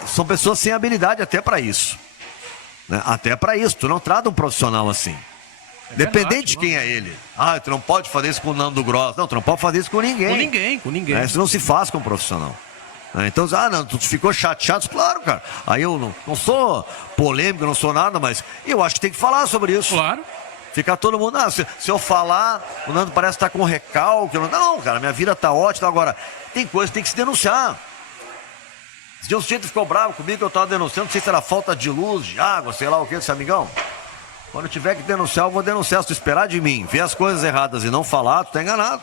São pessoas sem habilidade até para isso. Né? Até para isso, tu não trata um profissional assim. Dependente de quem é ele. Tu não pode fazer isso com o Nando Gross. Não, tu não pode fazer isso com ninguém. Com ninguém. Isso não se faz com um profissional. Então, não, tu ficou chateado. Claro, cara. Aí eu não sou polêmico, não sou nada, mas eu acho que tem que falar sobre isso. Claro. Fica todo mundo, se eu falar, o Nando parece estar com recalque. Não, cara, minha vida tá ótima. Agora, tem coisa que tem que se denunciar. Se o sujeito ficou bravo comigo, eu estava denunciando, não sei se era falta de luz, de água, sei lá o que, esse amigão. Quando eu tiver que denunciar, eu vou denunciar. Se tu esperar de mim, ver as coisas erradas e não falar, tu tá enganado.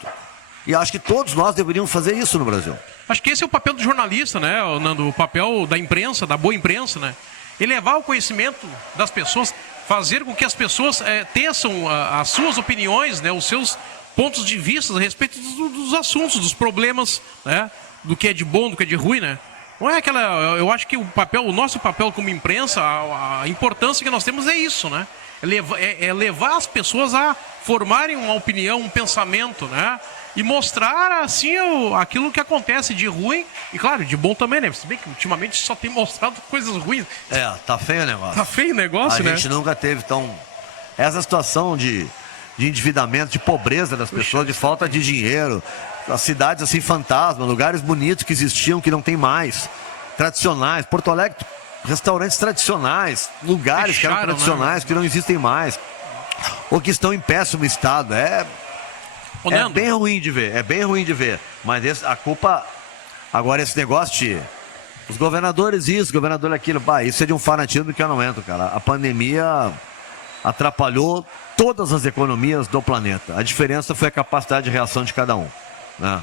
E acho que todos nós deveríamos fazer isso no Brasil. Acho que esse é o papel do jornalista, né, Nando? O papel da imprensa, da boa imprensa, né? Elevar o conhecimento das pessoas, fazer com que as pessoas teçam as suas opiniões, né, os seus pontos de vista a respeito dos assuntos, dos problemas, né? Do que é de bom, do que é de ruim, né? Não é aquela. Eu acho que o nosso papel como imprensa, a importância que nós temos é isso, né? É levar as pessoas a formarem uma opinião, um pensamento, né? E mostrar, assim, aquilo que acontece de ruim e, claro, de bom também, né? Se bem que ultimamente só tem mostrado coisas ruins. Tá feio o negócio. Tá feio o negócio, né? A gente nunca teve tão... Essa situação de endividamento, de pobreza das pessoas, de falta de dinheiro, as cidades assim fantasma, lugares bonitos que existiam que não tem mais, tradicionais, Porto Alegre, restaurantes tradicionais, lugares que eram tradicionais, né? Que não existem mais, ou que estão em péssimo estado. É bem ruim de ver, mas a culpa, agora esse negócio de os governadores isso, governador aquilo, isso é de um fanatismo que eu não entro, cara. A pandemia atrapalhou todas as economias do planeta. A diferença foi a capacidade de reação de cada um, né?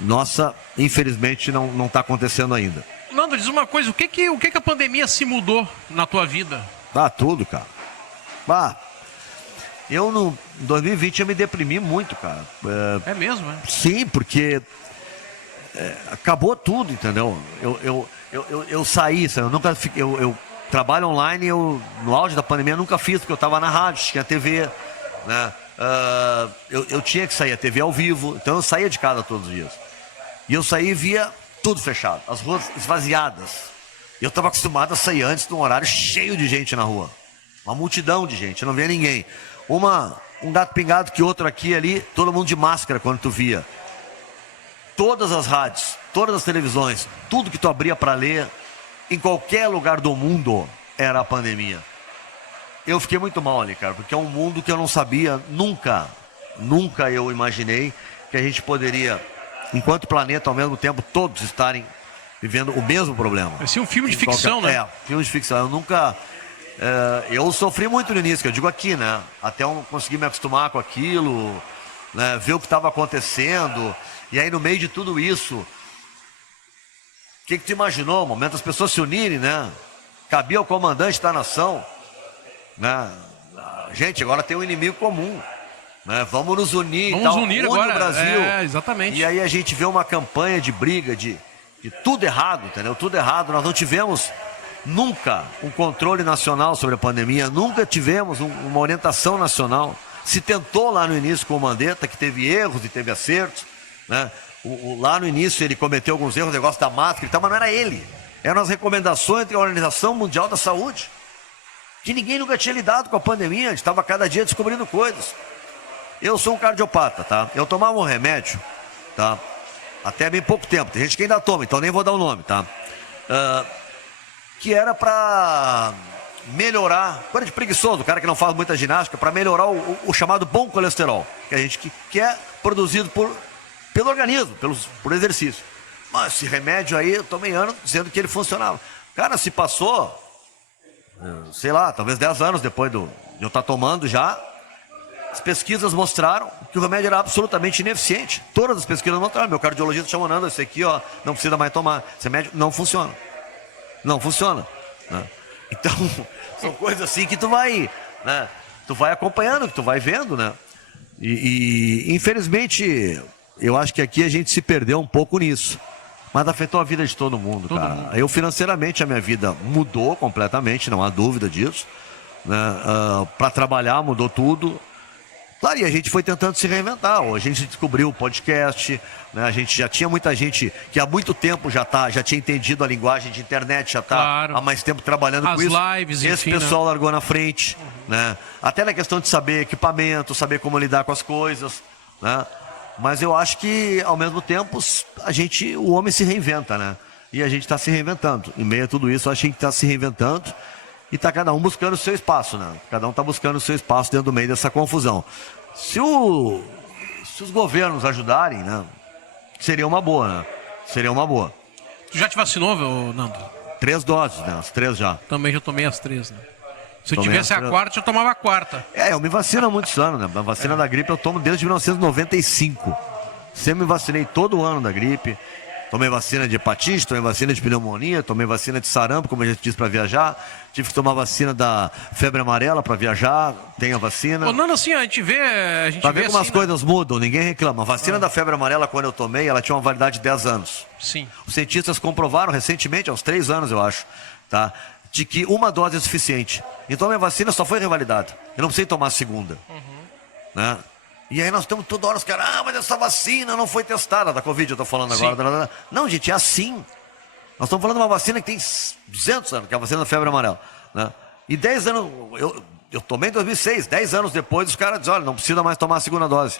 Nossa, infelizmente não está acontecendo ainda. Nando, diz uma coisa, o que a pandemia se mudou na tua vida? Tudo, cara. Eu em 2020 eu me deprimi muito, cara. É mesmo, é? Sim, porque acabou tudo, entendeu? Eu saí, eu nunca fiquei, eu trabalho online, no auge da pandemia eu nunca fiz, porque eu estava na rádio, tinha TV, né? Eu tinha que sair, a TV ao vivo, então eu saía de casa todos os dias. E eu saía e via tudo fechado, as ruas esvaziadas. Eu estava acostumado a sair antes de um horário cheio de gente na rua. Uma multidão de gente, eu não via ninguém. Um gato pingado que outro aqui e ali, todo mundo de máscara quando tu via. Todas as rádios, todas as televisões, tudo que tu abria para ler, em qualquer lugar do mundo, era a pandemia. Eu fiquei muito mal ali, cara, porque é um mundo que eu não sabia, nunca eu imaginei que a gente poderia, enquanto planeta, ao mesmo tempo, todos estarem vivendo o mesmo problema. Esse é um filme de ficção, né? Filme de ficção. Eu nunca... Eu sofri muito no início, que eu digo aqui, né? Até eu conseguir me acostumar com aquilo, né? Ver o que estava acontecendo. E aí, no meio de tudo isso, o que tu imaginou? O momento das pessoas se unirem, né? Cabia ao comandante da nação, né? Gente, agora tem um inimigo comum, né? Vamos nos unir. Vamos unir agora. O Brasil. Exatamente. E aí a gente vê uma campanha de briga, de tudo errado, entendeu? Tudo errado. Nós não tivemos nunca um controle nacional sobre a pandemia, nunca tivemos uma orientação nacional. Se tentou lá no início com o Mandetta, que teve erros e teve acertos, né? Lá no início ele cometeu alguns erros, o negócio da máscara e tal, mas não era ele. Eram as recomendações da Organização Mundial da Saúde, que ninguém nunca tinha lidado com a pandemia, a gente estava cada dia descobrindo coisas. Eu sou um cardiopata, tá? Eu tomava um remédio, tá? Até bem pouco tempo, tem gente que ainda toma, então nem vou dar o nome, tá? Que era para melhorar, coisa de preguiçoso, o cara que não faz muita ginástica, para melhorar o chamado bom colesterol, que é produzido pelo organismo, por exercício. Mas esse remédio aí, eu tomei anos dizendo que ele funcionava. Cara, se passou, sei lá, talvez 10 anos depois de eu estar tomando já, as pesquisas mostraram que o remédio era absolutamente ineficiente. Todas as pesquisas mostraram. Meu cardiologista chamando, esse aqui, ó, não precisa mais tomar. Esse remédio não funciona. Não funciona, né? Então, são coisas assim que tu vai, né? Tu vai acompanhando, que tu vai vendo, né? E infelizmente, eu acho que aqui a gente se perdeu um pouco nisso. Mas afetou a vida de todo mundo, cara. Eu, financeiramente, a minha vida mudou completamente, não há dúvida disso, né? Para trabalhar, mudou tudo. Claro, e a gente foi tentando se reinventar. A gente descobriu o podcast, né? A gente já tinha muita gente que há muito tempo já tinha entendido a linguagem de internet, já está há mais tempo trabalhando com isso. Lives, esse enfim, pessoal largou na frente, né? Até na questão de saber equipamento, saber como lidar com as coisas, né? Mas eu acho que, ao mesmo tempo, o homem se reinventa, né? E a gente está se reinventando. Em meio a tudo isso, eu acho que a gente está se reinventando. E está cada um buscando o seu espaço, né? Cada um está buscando o seu espaço dentro do meio dessa confusão. Se os governos ajudarem, né? Seria uma boa, né? Seria uma boa. Tu já te vacinou, Nando? 3 doses, né? As 3 já. Também já tomei as 3, né? Se eu tivesse a quarta, eu tomava a quarta. Eu me vacino há muitos anos, né? A vacina da gripe eu tomo desde 1995. Sempre me vacinei todo ano da gripe. Tomei vacina de hepatite, tomei vacina de pneumonia, tomei vacina de sarampo, como eu já disse, para viajar. Tive que tomar vacina da febre amarela para viajar. Tenho a vacina. Ô, Nando, assim, a gente vê como assim, as coisas mudam, ninguém reclama. A vacina da febre amarela, quando eu tomei, ela tinha uma validade de 10 anos. Sim. Os cientistas comprovaram recentemente, há uns 3 anos, eu acho, tá? De que uma dose é suficiente. Então a minha vacina só foi revalidada. Eu não precisei tomar a segunda. Né? E aí nós estamos toda hora, os caras, mas essa vacina não foi testada, da Covid eu estou falando agora. Não, gente, é assim. Nós estamos falando de uma vacina que tem 200 anos, que é a vacina da febre amarela. Né? E 10 anos, eu tomei em 2006, 10 anos depois os caras dizem, olha, não precisa mais tomar a segunda dose.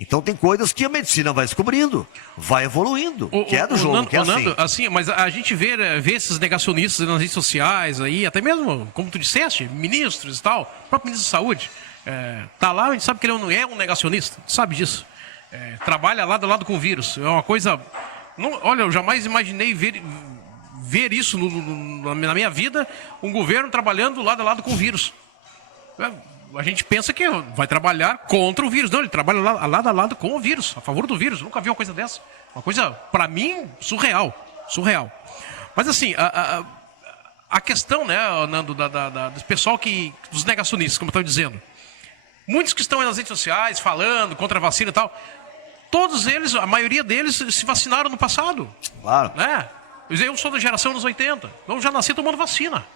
Então tem coisas que a medicina vai descobrindo, vai evoluindo, que é do jogo, Nando, que é assim. Nando, assim. Mas a gente vê esses negacionistas nas redes sociais aí, até mesmo, como tu disseste, ministros e tal, o próprio ministro da Saúde, tá lá, a gente sabe que ele não é um negacionista, tu sabe disso. Trabalha lado a lado com o vírus, é uma coisa... olha, eu jamais imaginei ver isso na minha vida, um governo trabalhando lado a lado com o vírus. A gente pensa que vai trabalhar contra o vírus. Não, ele trabalha lado a lado com o vírus, a favor do vírus. Nunca vi uma coisa dessa. Uma coisa, para mim, surreal. Surreal. Mas assim, a questão, né, Nando, do pessoal dos negacionistas, como eu estava dizendo. Muitos que estão nas redes sociais falando contra a vacina e tal, todos eles, a maioria deles, se vacinaram no passado. Claro. Né? Eu sou da geração dos 80. Eu já nasci tomando vacina.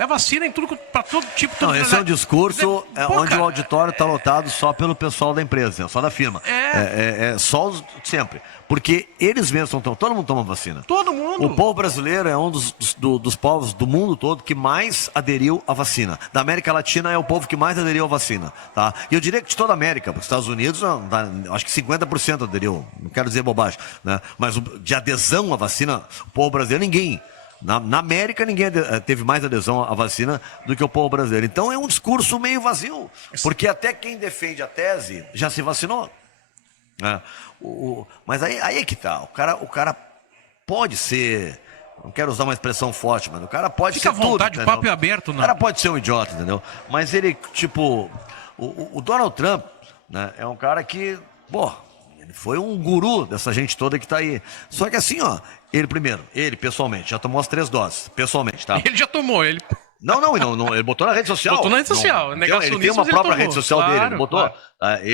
É vacina em tudo, para todo tipo de... Não, esse é um discurso onde o auditório está lotado só pelo pessoal da empresa, só da firma. Só sempre. Porque eles mesmos tomam, todo mundo toma vacina. Todo mundo. O povo brasileiro é um dos povos do mundo todo que mais aderiu à vacina. Da América Latina é o povo que mais aderiu à vacina. Tá? E eu diria que de toda a América, os Estados Unidos, acho que 50% aderiu, não quero dizer bobagem, né? Mas de adesão à vacina, o povo brasileiro, ninguém. Na América, ninguém teve mais adesão à vacina do que o povo brasileiro. Então, é um discurso meio vazio. Porque até quem defende a tese já se vacinou. Mas aí é que tá. O cara pode ser Não quero usar uma expressão forte, mas o cara pode Fica ser à vontade, tudo, o papo é aberto. o cara pode ser um idiota, entendeu? Mas ele, tipo, o Donald Trump, né, é um cara que, pô, ele foi um guru dessa gente toda que tá aí. Só que assim, ó, ele pessoalmente, já tomou as 3 doses, pessoalmente, tá? Ele já tomou, ele... Não, ele botou na rede social. Botou na rede social, Ele tem uma própria rede social dele, ele botou. Claro.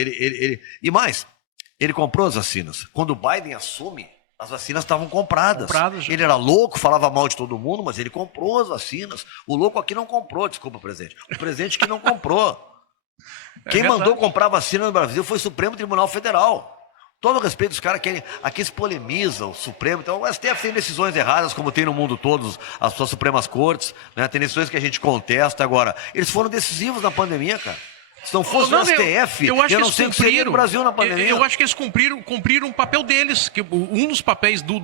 E mais, ele comprou as vacinas. Quando o Biden assume, as vacinas estavam compradas. Já. Ele era louco, falava mal de todo mundo, mas ele comprou as vacinas. O louco aqui não comprou, desculpa, presidente. O presidente que não comprou. Quem mandou comprar vacina no Brasil foi o Supremo Tribunal Federal. Todo o respeito dos caras que aqui se polemizam, o Supremo. Então, o STF tem decisões erradas, como tem no mundo todo, as suas Supremas Cortes, né? Tem decisões que a gente contesta agora. Eles foram decisivos na pandemia, cara. Se não fosse o STF, eu não sei o que seria no Brasil na pandemia. Eu acho que eles cumpriram o papel deles. Que um dos papéis do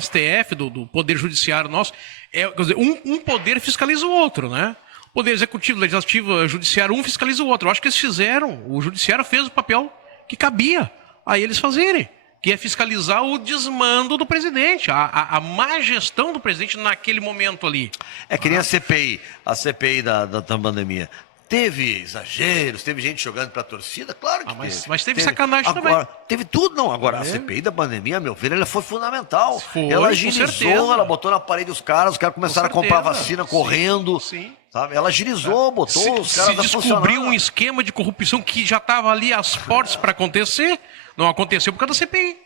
STF, do Poder Judiciário nosso, quer dizer, um poder fiscaliza o outro, né? O Poder Executivo, Legislativo, Judiciário, um fiscaliza o outro. Eu acho que eles fizeram, o Judiciário fez o papel que cabia a eles fazerem, que é fiscalizar o desmando do presidente, a má gestão do presidente naquele momento ali. É que nem a CPI da pandemia. Teve exageros, teve gente jogando pra torcida, claro que teve. Mas teve sacanagem agora, também. Teve tudo, não. Agora, a CPI da pandemia, a meu ver, ela foi fundamental. Ela com agilizou, certeza. ela botou na parede os caras começaram a comprar vacina correndo. Sim. Sabe? Ela agilizou, botou os caras a funcionar. Se descobriu um esquema de corrupção que já estava ali às portas para acontecer, não aconteceu por causa da CPI.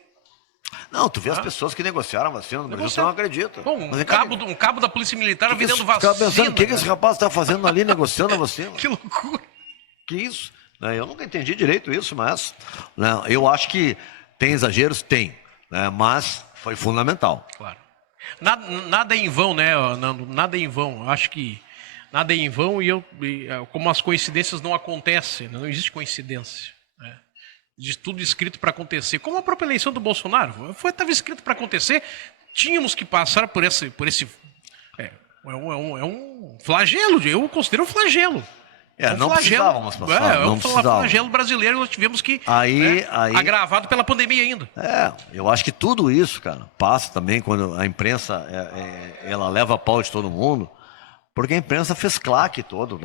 Não, tu vê as pessoas que negociaram a vacina no Brasil, você não acredita. Bom, um cabo da Polícia Militar vendendo vacina. Ficava pensando, o que esse rapaz está fazendo ali, negociando a vacina? Que loucura. Que isso? Eu nunca entendi direito isso, mas eu acho que tem exageros, tem, né, mas foi fundamental. Claro. Nada é em vão, né, Nando? Nada é em vão. Eu acho que nada é em vão como as coincidências não acontecem, não existe coincidência. Né? De tudo escrito para acontecer. Como a própria eleição do Bolsonaro, estava escrito para acontecer, tínhamos que passar por esse é um flagelo, eu considero um flagelo. Não precisávamos passar. É um flagelo brasileiro, nós tivemos que. Agravado pela pandemia ainda. Eu acho que tudo isso, cara, passa também quando a imprensa ela leva pau de todo mundo, porque a imprensa fez claque todo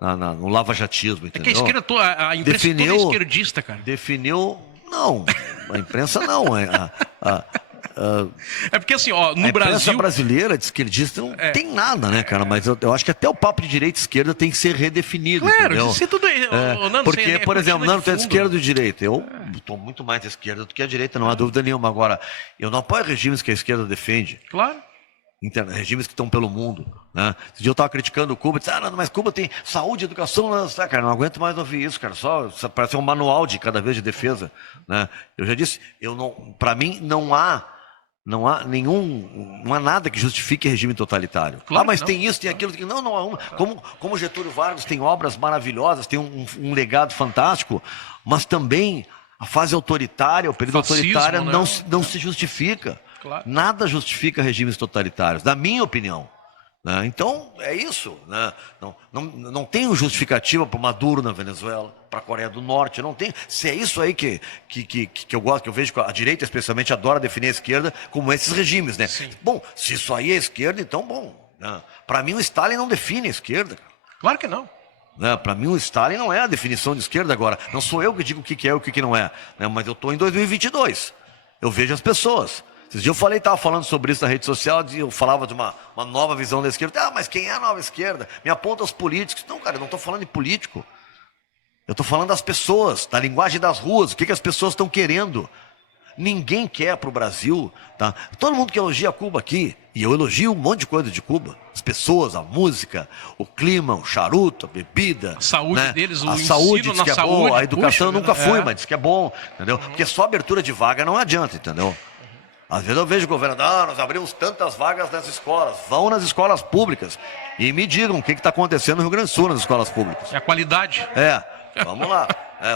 no lavajatismo, entendeu? É que a esquerda, a imprensa toda é esquerdista, cara. Não, a imprensa não. É porque assim, ó, no Brasil... A imprensa Brasil... brasileira de esquerdista não tem nada, né, cara? Mas eu acho que até o papo de direita e esquerda tem que ser redefinido, entendeu? Isso é tudo... Nando, porque, por exemplo, Nando, tu é de esquerda ou de direita? Eu estou muito mais de esquerda do que a direita, não há dúvida nenhuma. Agora, eu não apoio regimes que a esquerda defende. Claro. Regimes que estão pelo mundo, né? Esse dia eu estava criticando Cuba, disse, Nando, mas Cuba tem saúde, educação, cara, não aguento mais ouvir isso, cara, só parece um manual de cada vez de defesa, né? Eu já disse, para mim não há nada que justifique regime totalitário. Claro mas tem isso, tem aquilo, não há uma. Como Getúlio Vargas tem obras maravilhosas, tem um legado fantástico, mas também a fase autoritária, o período autoritário não se justifica. Claro. Nada justifica regimes totalitários, na minha opinião. Né? Então, é isso. Né? Não tem justificativa para Maduro na Venezuela, para a Coreia do Norte, não tem. Se é isso aí que eu gosto, que eu vejo que a direita especialmente adora definir a esquerda como esses regimes, né? Sim. Bom, se isso aí é esquerda, então bom. Né? Para mim o Stalin não define a esquerda. Claro que não. Né? Para mim o Stalin não é a definição de esquerda agora. Não sou eu que digo o que é e o que não é. Né? Mas eu estou em 2022. Eu vejo as pessoas. Esses dias eu estava falando sobre isso na rede social, eu falava de uma nova visão da esquerda. Mas quem é a nova esquerda? Me aponta os políticos. Não, cara, eu não estou falando de político. Eu estou falando das pessoas, da linguagem das ruas, o que as pessoas estão querendo. Ninguém quer para o Brasil, tá? Todo mundo que elogia Cuba aqui, e eu elogio um monte de coisa de Cuba. As pessoas, a música, o clima, o charuto, a bebida. A saúde né? deles, a saúde diz que é boa, a educação eu nunca fui, né? mas diz que é bom, entendeu? Porque só abertura de vaga não adianta, entendeu? Às vezes eu vejo o governador, nós abrimos tantas vagas nas escolas. Vão nas escolas públicas e me digam o que está acontecendo no Rio Grande do Sul nas escolas públicas. É a qualidade. Vamos lá,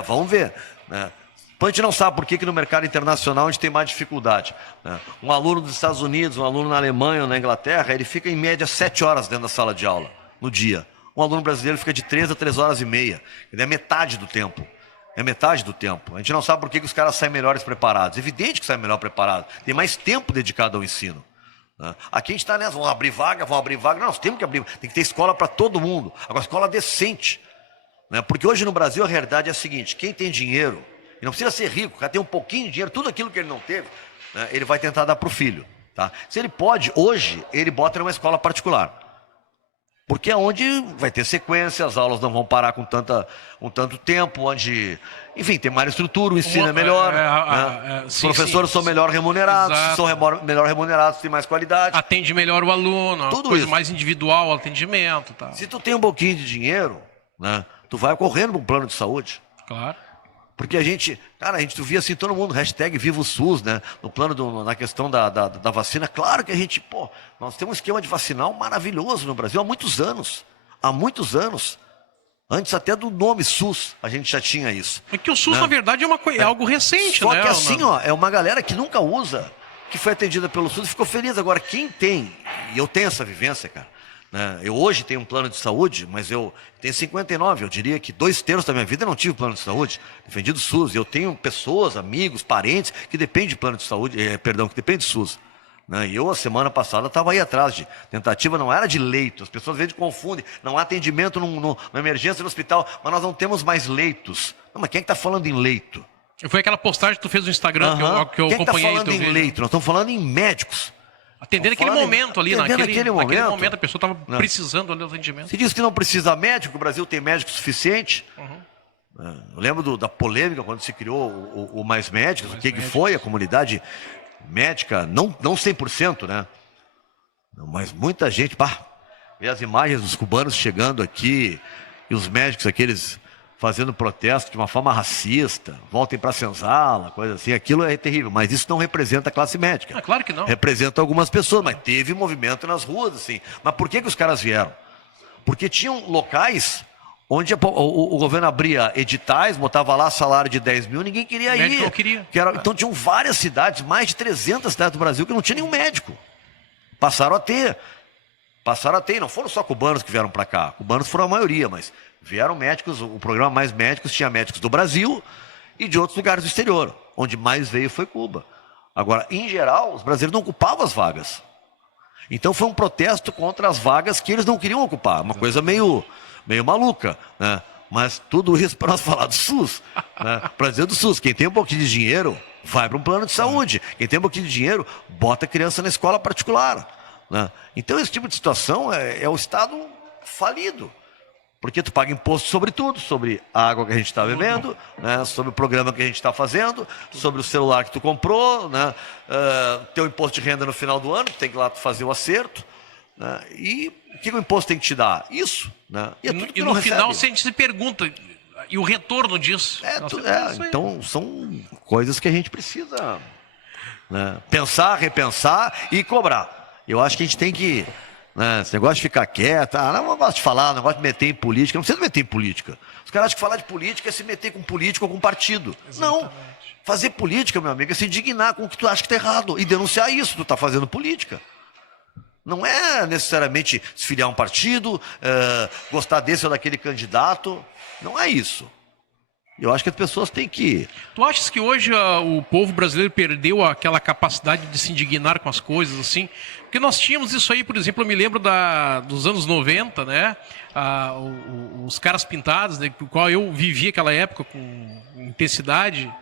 vamos ver. Né? A gente não sabe por que no mercado internacional a gente tem mais dificuldade. Né? Um aluno dos Estados Unidos, um aluno na Alemanha ou na Inglaterra, ele fica em média 7 horas dentro da sala de aula, no dia. Um aluno brasileiro fica de 3 a 3 horas e meia. Ele é metade do tempo. É metade do tempo. A gente não sabe por que os caras saem melhores preparados. Evidente que saem melhor preparados. Tem mais tempo dedicado ao ensino. Né? Aqui a gente está nessa, vão abrir vaga. Não, nós temos que abrir, tem que ter escola para todo mundo. Agora, escola decente. Né? Porque hoje no Brasil a realidade é a seguinte, quem tem dinheiro, e não precisa ser rico, o cara tem um pouquinho de dinheiro, tudo aquilo que ele não teve, né, ele vai tentar dar para o filho. Tá? Se ele pode, hoje, ele bota numa escola particular. Porque é onde vai ter sequência, as aulas não vão parar com tanto tempo, onde, enfim, tem mais estrutura, o ensino é melhor, né? Os professores são melhor remunerados, Exato. são melhor remunerados, tem mais qualidade. Atende melhor o aluno, Tudo coisa isso. mais individual, atendimento, tá? Se tu tem um pouquinho de dinheiro, né, tu vai correndo para um plano de saúde. Claro. Porque tu via assim todo mundo, hashtag Viva o SUS, né? No plano, na questão da vacina. Claro que a gente, nós temos um esquema de vacinal maravilhoso no Brasil há muitos anos. Há muitos anos. Antes até do nome SUS, a gente já tinha isso. É que o SUS, né? na verdade, é algo recente, Só né? que assim, é uma galera que nunca usa, que foi atendida pelo SUS e ficou feliz. Agora, quem tem, e eu tenho essa vivência, cara, né? Eu hoje tenho um plano de saúde, mas eu tenho 59, eu diria que 2/3 da minha vida eu não tive plano de saúde, defendi do SUS. Eu tenho pessoas, amigos, parentes, que dependem de plano de saúde, que dependem do SUS. Né? E eu, a semana passada, estava aí atrás de tentativa, não era de leito, as pessoas às vezes confundem, não há atendimento numa emergência no hospital, mas nós não temos mais leitos. Não, mas quem é que está falando em leito? Foi aquela postagem que tu fez no Instagram que eu quem é que acompanhei. está falando em leito? Nós estamos falando em médicos. Atender naquele momento ali, naquele momento. momento a pessoa estava precisando ali do atendimento. Se diz que não precisa médico, o Brasil tem médico suficiente. Eu lembro da polêmica quando se criou o Mais Médicos, o que foi a comunidade médica, não 100%, né? Mas muita gente, vê as imagens dos cubanos chegando aqui e os médicos aqueles fazendo protesto de uma forma racista, voltem para a senzala, coisa assim, aquilo é terrível, mas isso não representa a classe médica. Claro que não. Representa algumas pessoas, mas teve movimento nas ruas, assim. Mas por que os caras vieram? Porque tinham locais onde o governo abria editais, botava lá salário de 10 mil, ninguém queria ir. Não queria. Então tinham várias cidades, mais de 300 cidades do Brasil, que não tinha nenhum médico. Passaram a ter, não foram só cubanos que vieram para cá, cubanos foram a maioria, mas vieram médicos, o programa Mais Médicos tinha médicos do Brasil e de outros lugares do exterior, onde mais veio foi Cuba. Agora, em geral, os brasileiros não ocupavam as vagas. Então foi um protesto contra as vagas que eles não queriam ocupar, uma coisa meio maluca, né? Mas tudo isso para nós falar do SUS, né? Para dizer do SUS, quem tem um pouquinho de dinheiro, vai para um plano de saúde. Quem tem um pouquinho de dinheiro, bota a criança na escola particular, né? Então esse tipo de situação é o Estado falido. Porque tu paga imposto sobre tudo, sobre a água que a gente está bebendo, né? Sobre o programa que a gente está fazendo, sobre o celular que tu comprou, né? Teu imposto de renda no final do ano, tu tem que ir lá fazer o acerto, né? E o que o imposto tem que te dar? Isso, né? E, e no final a gente se pergunta, e o retorno disso? Então são coisas que a gente precisa, né, pensar, repensar e cobrar. Eu acho que a gente tem que... Esse negócio de ficar quieto, não gosto de falar, não gosto de meter em política, não precisa meter em política. Os caras acham que falar de política é se meter com político ou com partido. Exatamente. Não, fazer política, meu amigo, é se indignar com o que tu acha que está errado e denunciar isso, tu está fazendo política. Não é necessariamente se filiar a um partido, gostar desse ou daquele candidato, não é isso. Eu acho que as pessoas têm que... Tu achas que hoje o povo brasileiro perdeu aquela capacidade de se indignar com as coisas, assim? Porque nós tínhamos isso aí, por exemplo, eu me lembro dos anos 90, né? Os caras pintados, né? Com o qual eu vivi aquela época com intensidade.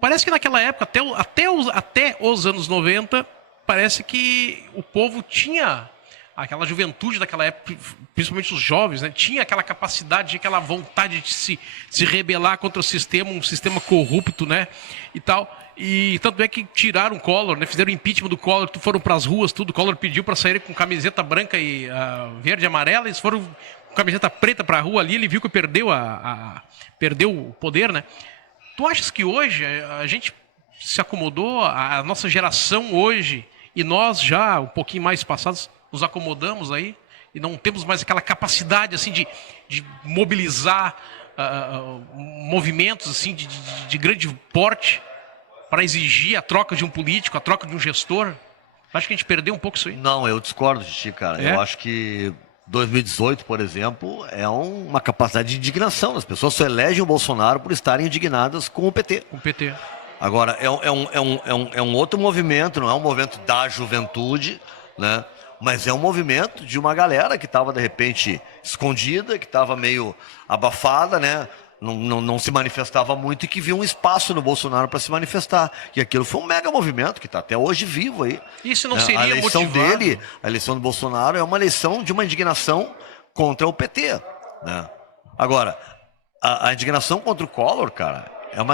Parece que naquela época, até os anos 90, parece que o povo tinha... Aquela juventude daquela época, principalmente os jovens, né, tinha aquela capacidade, aquela vontade de se rebelar contra o sistema, um sistema corrupto, né, e tal. E tanto é que tiraram o Collor, né, fizeram o impeachment do Collor, foram para as ruas, tudo. O Collor pediu para sair com camiseta branca e verde e amarela, eles foram com camiseta preta para a rua ali, ele viu que perdeu o poder, né. Tu achas que hoje a gente se acomodou, a nossa geração hoje, e nós já um pouquinho mais passados, nos acomodamos aí e não temos mais aquela capacidade assim de mobilizar movimentos assim de grande porte para exigir a troca de um político, a troca de um gestor? Acho que a gente perdeu um pouco isso aí. Não, eu discordo de ti, cara. Eu acho que 2018, por exemplo, é uma capacidade de indignação. As pessoas só elegem o Bolsonaro por estarem indignadas com o PT. Com o PT. Agora, é um outro movimento, não é um movimento da juventude, né? Mas é um movimento de uma galera que estava, de repente, escondida, que estava meio abafada, né? Não se manifestava muito e que viu um espaço no Bolsonaro para se manifestar. E aquilo foi um mega movimento que está até hoje vivo aí. Isso não Né? seria A eleição motivado? dele, a eleição do Bolsonaro é uma eleição de uma indignação contra o PT, né? Agora, a indignação contra o Collor, cara,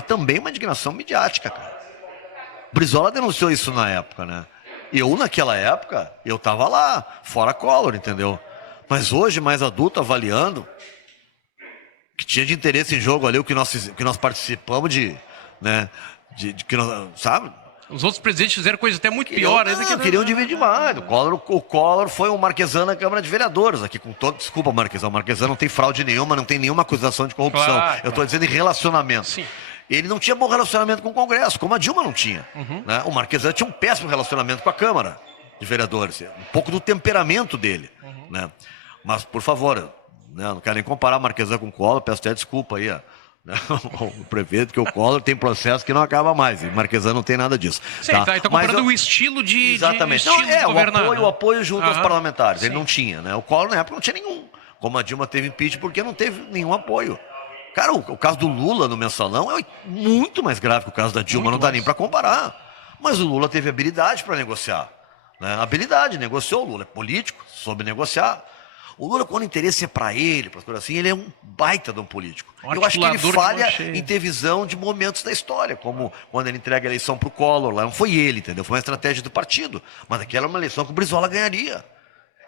também uma indignação midiática, cara. Brizola denunciou isso na época, né? Eu, naquela época, eu tava lá, fora Collor, entendeu? Mas hoje, mais adulto, avaliando, que tinha de interesse em jogo ali, o que nós participamos né? Que nós, sabe? Os outros presidentes fizeram coisa até muito pior. Queriam dividir mais. O Collor foi um marquesano na Câmara de Vereadores, aqui com todo... Desculpa, Marquesão. Marquesano não tem fraude nenhuma, não tem nenhuma acusação de corrupção. Claro, eu estou dizendo em relacionamento. Sim. Ele não tinha bom relacionamento com o Congresso, como a Dilma não tinha. Né? O Marquesano tinha um péssimo relacionamento com a Câmara de Vereadores. Um pouco do temperamento dele. Né? Mas, por favor, né? Não quero nem comparar Marquesano com o Collor, peço até desculpa aí, ó. O prefeito, que o Collor tem processo que não acaba mais. E Marquesano não tem nada disso. Sim, tá? Ele está comparando o estilo de. Exatamente. De governar, o apoio junto aos parlamentares. Sim. Ele não tinha, né? O Collor na época não tinha nenhum. Como a Dilma teve impeachment, porque não teve nenhum apoio. Cara, o caso do Lula no mensalão é muito mais grave que o caso da Dilma, não dá nem para comparar. Mas o Lula teve habilidade para negociar. Né? Habilidade, negociou. O Lula é político, soube negociar. O Lula, quando o interesse é para ele, para as coisas assim, ele é um baita de um político. Eu acho que ele falha em ter visão de momentos da história, como quando ele entrega a eleição para o Collor, lá não foi ele, entendeu? Foi uma estratégia do partido. Mas aquela é uma eleição que o Brizola ganharia.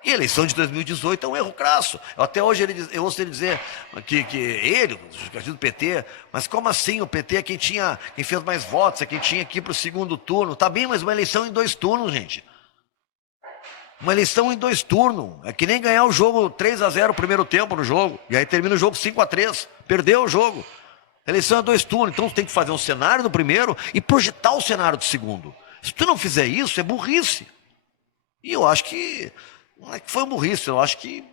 E a eleição de 2018 é um erro crasso. Até hoje eu ouço ele dizer que ele, o partido do PT, mas como assim? O PT é quem fez mais votos, é quem tinha aqui para o segundo turno. Tá bem, mas uma eleição em 2 turnos, gente. Uma eleição em 2 turnos. É que nem ganhar o jogo 3-0 o primeiro tempo no jogo. E aí termina o jogo 5-3. Perdeu o jogo. Eleição é 2 turnos. Então tu tem que fazer um cenário do primeiro e projetar o cenário do segundo. Se tu não fizer isso, é burrice. E eu acho que não é que foi burrice, eu acho que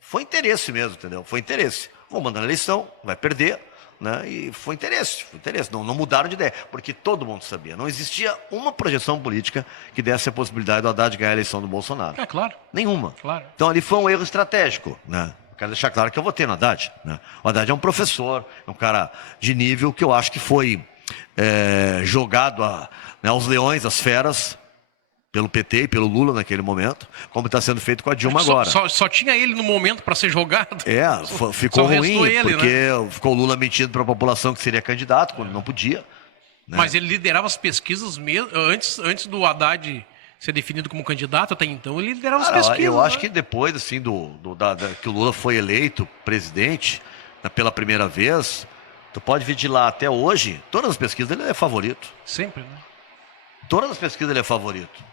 foi interesse mesmo, entendeu? Foi interesse. Vou mandar na eleição, vai perder. Né? E foi interesse. Não mudaram de ideia, porque todo mundo sabia. Não existia uma projeção política que desse a possibilidade do Haddad ganhar a eleição do Bolsonaro. É claro. Nenhuma. Claro. Então ali foi um erro estratégico. Né? Quero deixar claro que eu votei no Haddad. Né? O Haddad é um professor, é um cara de nível que eu acho que foi jogado aos leões, às feras, pelo PT e pelo Lula naquele momento, como está sendo feito com a Dilma agora. Só tinha ele no momento para ser jogado. Ficou ruim, ele, porque né? Ficou o Lula mentindo para a população que seria candidato, quando não podia. Né? Mas ele liderava as pesquisas antes do Haddad ser definido como candidato, até então ele liderava as pesquisas. Eu acho que depois assim, que o Lula foi eleito presidente, pela primeira vez, tu pode vir de lá até hoje, todas as pesquisas ele é favorito. Sempre, né? Todas as pesquisas ele é favorito.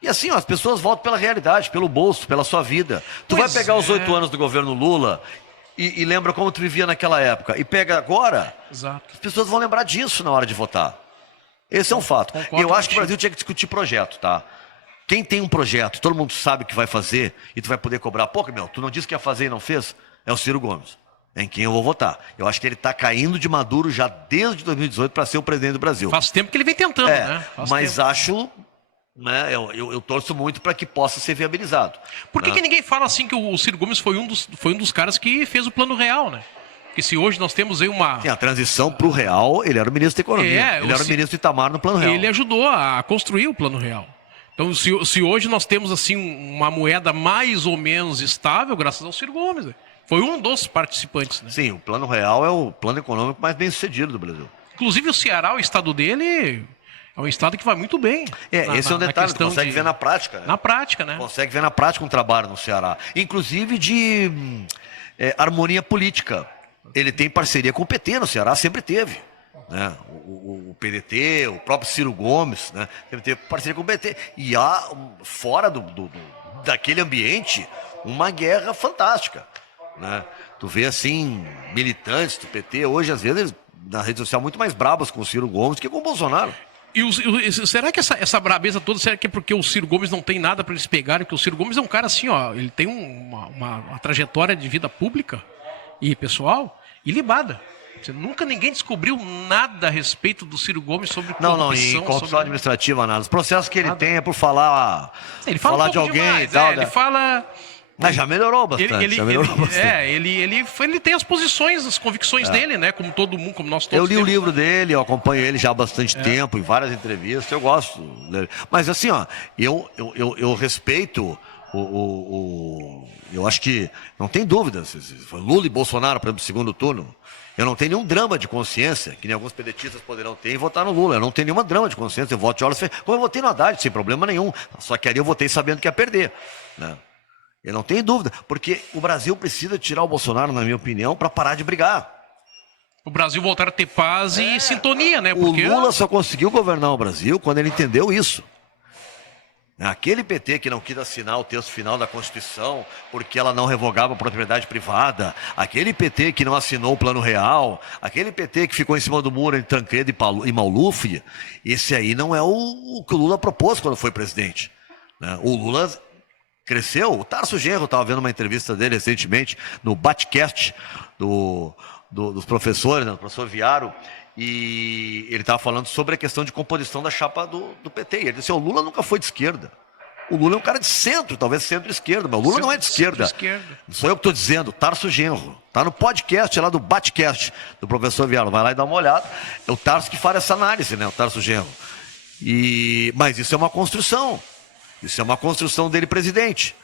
E assim, as pessoas votam pela realidade, pelo bolso, pela sua vida. Tu vai pegar os 8 anos do governo Lula e lembra como tu vivia naquela época. E pega agora, Exato. As pessoas vão lembrar disso na hora de votar. Esse é um fato. E eu acho que o Brasil tinha que discutir projeto, tá? Quem tem um projeto, todo mundo sabe o que vai fazer e tu vai poder cobrar. Pô, tu não disse que ia fazer e não fez? É o Ciro Gomes. É em quem eu vou votar. Eu acho que ele está caindo de maduro já desde 2018 para ser o presidente do Brasil. Faz tempo que ele vem tentando, né? Mas acho... Né, eu torço muito para que possa ser viabilizado. Por que ninguém fala assim que o Ciro Gomes foi um dos caras que fez o Plano Real, né? Porque se hoje nós temos aí uma... Sim, a transição para o Real, ele era o ministro da Economia. Ele era o ministro Itamar no Plano Real. Ele ajudou a construir o Plano Real. Então, se hoje nós temos assim uma moeda mais ou menos estável, graças ao Ciro Gomes, né? Foi um dos participantes, né? Sim, o Plano Real é o plano econômico mais bem sucedido do Brasil. Inclusive o Ceará, o estado dele... É um estado que vai muito bem. Esse é um detalhe, tu consegue ver na prática. Né? Na prática, né? Consegue ver na prática um trabalho no Ceará. Inclusive de harmonia política. Ele tem parceria com o PT no Ceará, sempre teve. Né? O PDT, o próprio Ciro Gomes, né? Sempre teve parceria com o PT. E há, fora daquele ambiente, uma guerra fantástica. Né? Tu vê, assim, militantes do PT, hoje, às vezes, na rede social, muito mais brabas com o Ciro Gomes que com o Bolsonaro. Será que essa brabeza toda, será que é porque o Ciro Gomes não tem nada para eles pegarem? Porque o Ciro Gomes é um cara assim, ó, ele tem uma trajetória de vida pública e pessoal ilibada. Nunca ninguém descobriu nada a respeito do Ciro Gomes sobre Não, corrupção. em corrupção administrativa, nada. Os processos que ele tem é por falar, Ele fala falar um de pouco alguém demais, e tal. ele fala... Mas já melhorou bastante. Ele tem as posições, as convicções dele, né? Como todo mundo, como nós todos Eu li o temos. livro dele, eu acompanho ele já há bastante tempo, em várias entrevistas, eu gosto dele. Mas assim, ó, eu respeito eu acho que não tem dúvida, se for Lula e Bolsonaro, por exemplo, no segundo turno, eu não tenho nenhum drama de consciência, que nem alguns pedetistas poderão ter, em votar no Lula. Eu não tenho nenhuma drama de consciência, eu voto de Orlas, como eu votei no Haddad, sem problema nenhum. Só que ali eu votei sabendo que ia perder, né? Eu não tenho dúvida, porque o Brasil precisa tirar o Bolsonaro, na minha opinião, para parar de brigar. O Brasil voltar a ter paz e sintonia, né? Porque O Lula só conseguiu governar o Brasil quando ele entendeu isso. Aquele PT que não quis assinar o texto final da Constituição porque ela não revogava a propriedade privada, aquele PT que não assinou o Plano Real, aquele PT que ficou em cima do muro entre Tancredo e Maluf, esse aí não é o que o Lula propôs quando foi presidente, né? O Lula cresceu. O Tarso Genro, estava vendo uma entrevista dele recentemente no Batcast dos professores, né, do professor Viaro, e ele estava falando sobre a questão de composição da chapa do PT. E ele disse: o Lula nunca foi de esquerda. O Lula é um cara de centro, talvez centro-esquerda, mas o Lula não é de esquerda. Não sou eu que estou dizendo, Tarso Genro. Está no podcast lá do Batcast do professor Viaro. Vai lá e dá uma olhada. É o Tarso que faz essa análise, né? O Tarso Genro. Mas isso é uma construção. Isso é uma construção dele, presidente,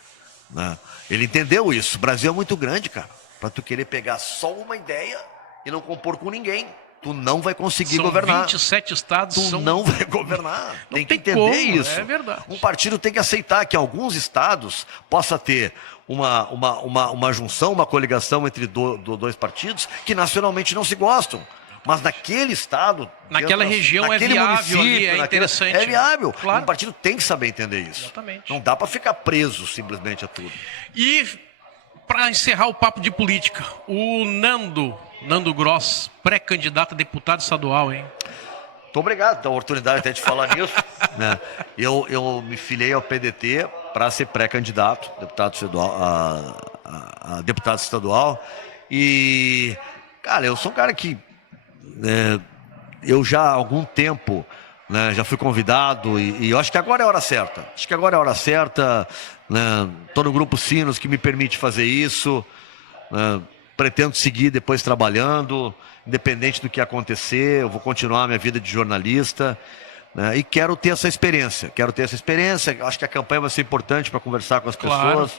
né? Ele entendeu isso. O Brasil é muito grande, cara, para tu querer pegar só uma ideia e não compor com ninguém. Tu não vai conseguir governar. 27 estados. Tu não vai governar. Tem que entender como, isso. É verdade. Um partido tem que aceitar que alguns estados possa ter uma junção, uma coligação entre dois partidos que nacionalmente não se gostam. Mas naquele estado, naquela região é viável, ali, é interessante. É viável. Claro. Um partido tem que saber entender isso. Exatamente. Não dá para ficar preso simplesmente a tudo. E para encerrar o papo de política, o Nando Gross, pré-candidato a deputado estadual, hein? Muito obrigado pela oportunidade até de falar nisso, né? Eu me filiei ao PDT para ser pré-candidato a deputado estadual. E, cara, eu sou um cara que eu já há algum tempo, né, já fui convidado e eu acho que agora é a hora certa. Acho que agora é a hora certa, né? Estou no Grupo Sinos que me permite fazer isso, né? Pretendo seguir depois trabalhando, independente do que acontecer. Eu vou continuar a minha vida de jornalista, né? E quero ter essa experiência. Acho que a campanha vai ser importante para conversar com as pessoas,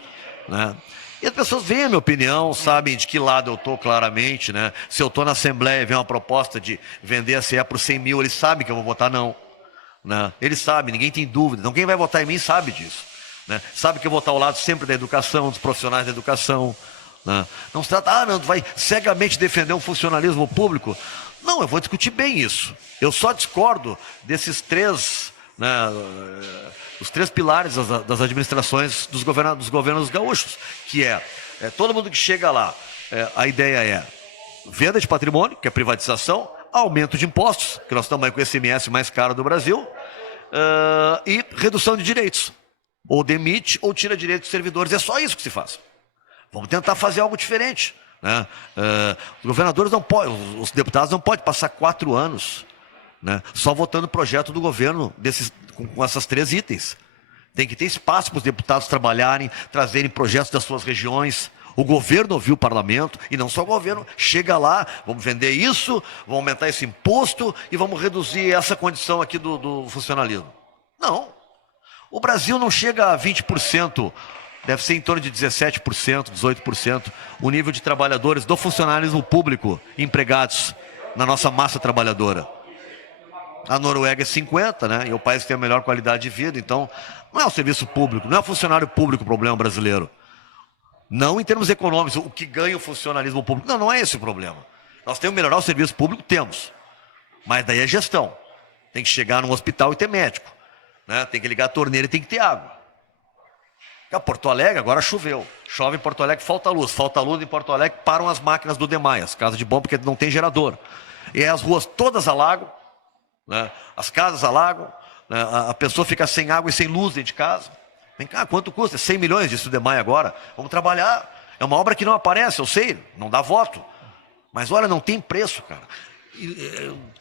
né? E as pessoas veem a minha opinião, sabem de que lado eu estou claramente, né? Se eu estou na Assembleia e vem uma proposta de vender a CE por 100 mil, eles sabem que eu vou votar não, né? Eles sabem, ninguém tem dúvida. Então quem vai votar em mim sabe disso, né? Sabe que eu vou estar ao lado sempre da educação, dos profissionais da educação, né? Não se trata, não, tu vai cegamente defender um funcionalismo público. Não, eu vou discutir bem isso. Eu só discordo desses três, né, os três pilares das administrações dos governos gaúchos, que é todo mundo que chega lá, a ideia é venda de patrimônio, que é privatização, aumento de impostos, que nós estamos aí com o ICMS mais caro do Brasil, e redução de direitos. Ou demite ou tira direitos dos servidores. É só isso que se faz. Vamos tentar fazer algo diferente, né? Os governadores não podem, os deputados não podem passar 4 anos, né, só votando o projeto do governo com essas 3 itens. Tem que ter espaço para os deputados trabalharem, trazerem projetos das suas regiões. O governo ouviu o parlamento, e não só o governo, chega lá, vamos vender isso, vamos aumentar esse imposto e vamos reduzir essa condição aqui do funcionalismo. Não. O Brasil não chega a 20%, deve ser em torno de 17%, 18%, o nível de trabalhadores do funcionalismo público empregados na nossa massa trabalhadora. A Noruega é 50%, né? E é o país que tem a melhor qualidade de vida. Então, não é o serviço público, não é o funcionário público o problema brasileiro. Não em termos econômicos, o que ganha o funcionalismo público. Não, não é esse o problema. Nós temos que melhorar o serviço público, temos. Mas daí é gestão. Tem que chegar num hospital e ter médico, né? Tem que ligar a torneira e tem que ter água. A Porto Alegre agora choveu. Chove em Porto Alegre, falta luz. Falta luz em Porto Alegre, param as máquinas do DEMAI, as casas de bomba, porque não tem gerador. E aí as ruas todas alagam, né? As casas alagam, né? A pessoa fica sem água e sem luz dentro de casa. Vem cá, quanto custa? 100 milhões, disse o DEMAI agora. Vamos trabalhar. É uma obra que não aparece, eu sei, não dá voto. Mas olha, não tem preço, cara.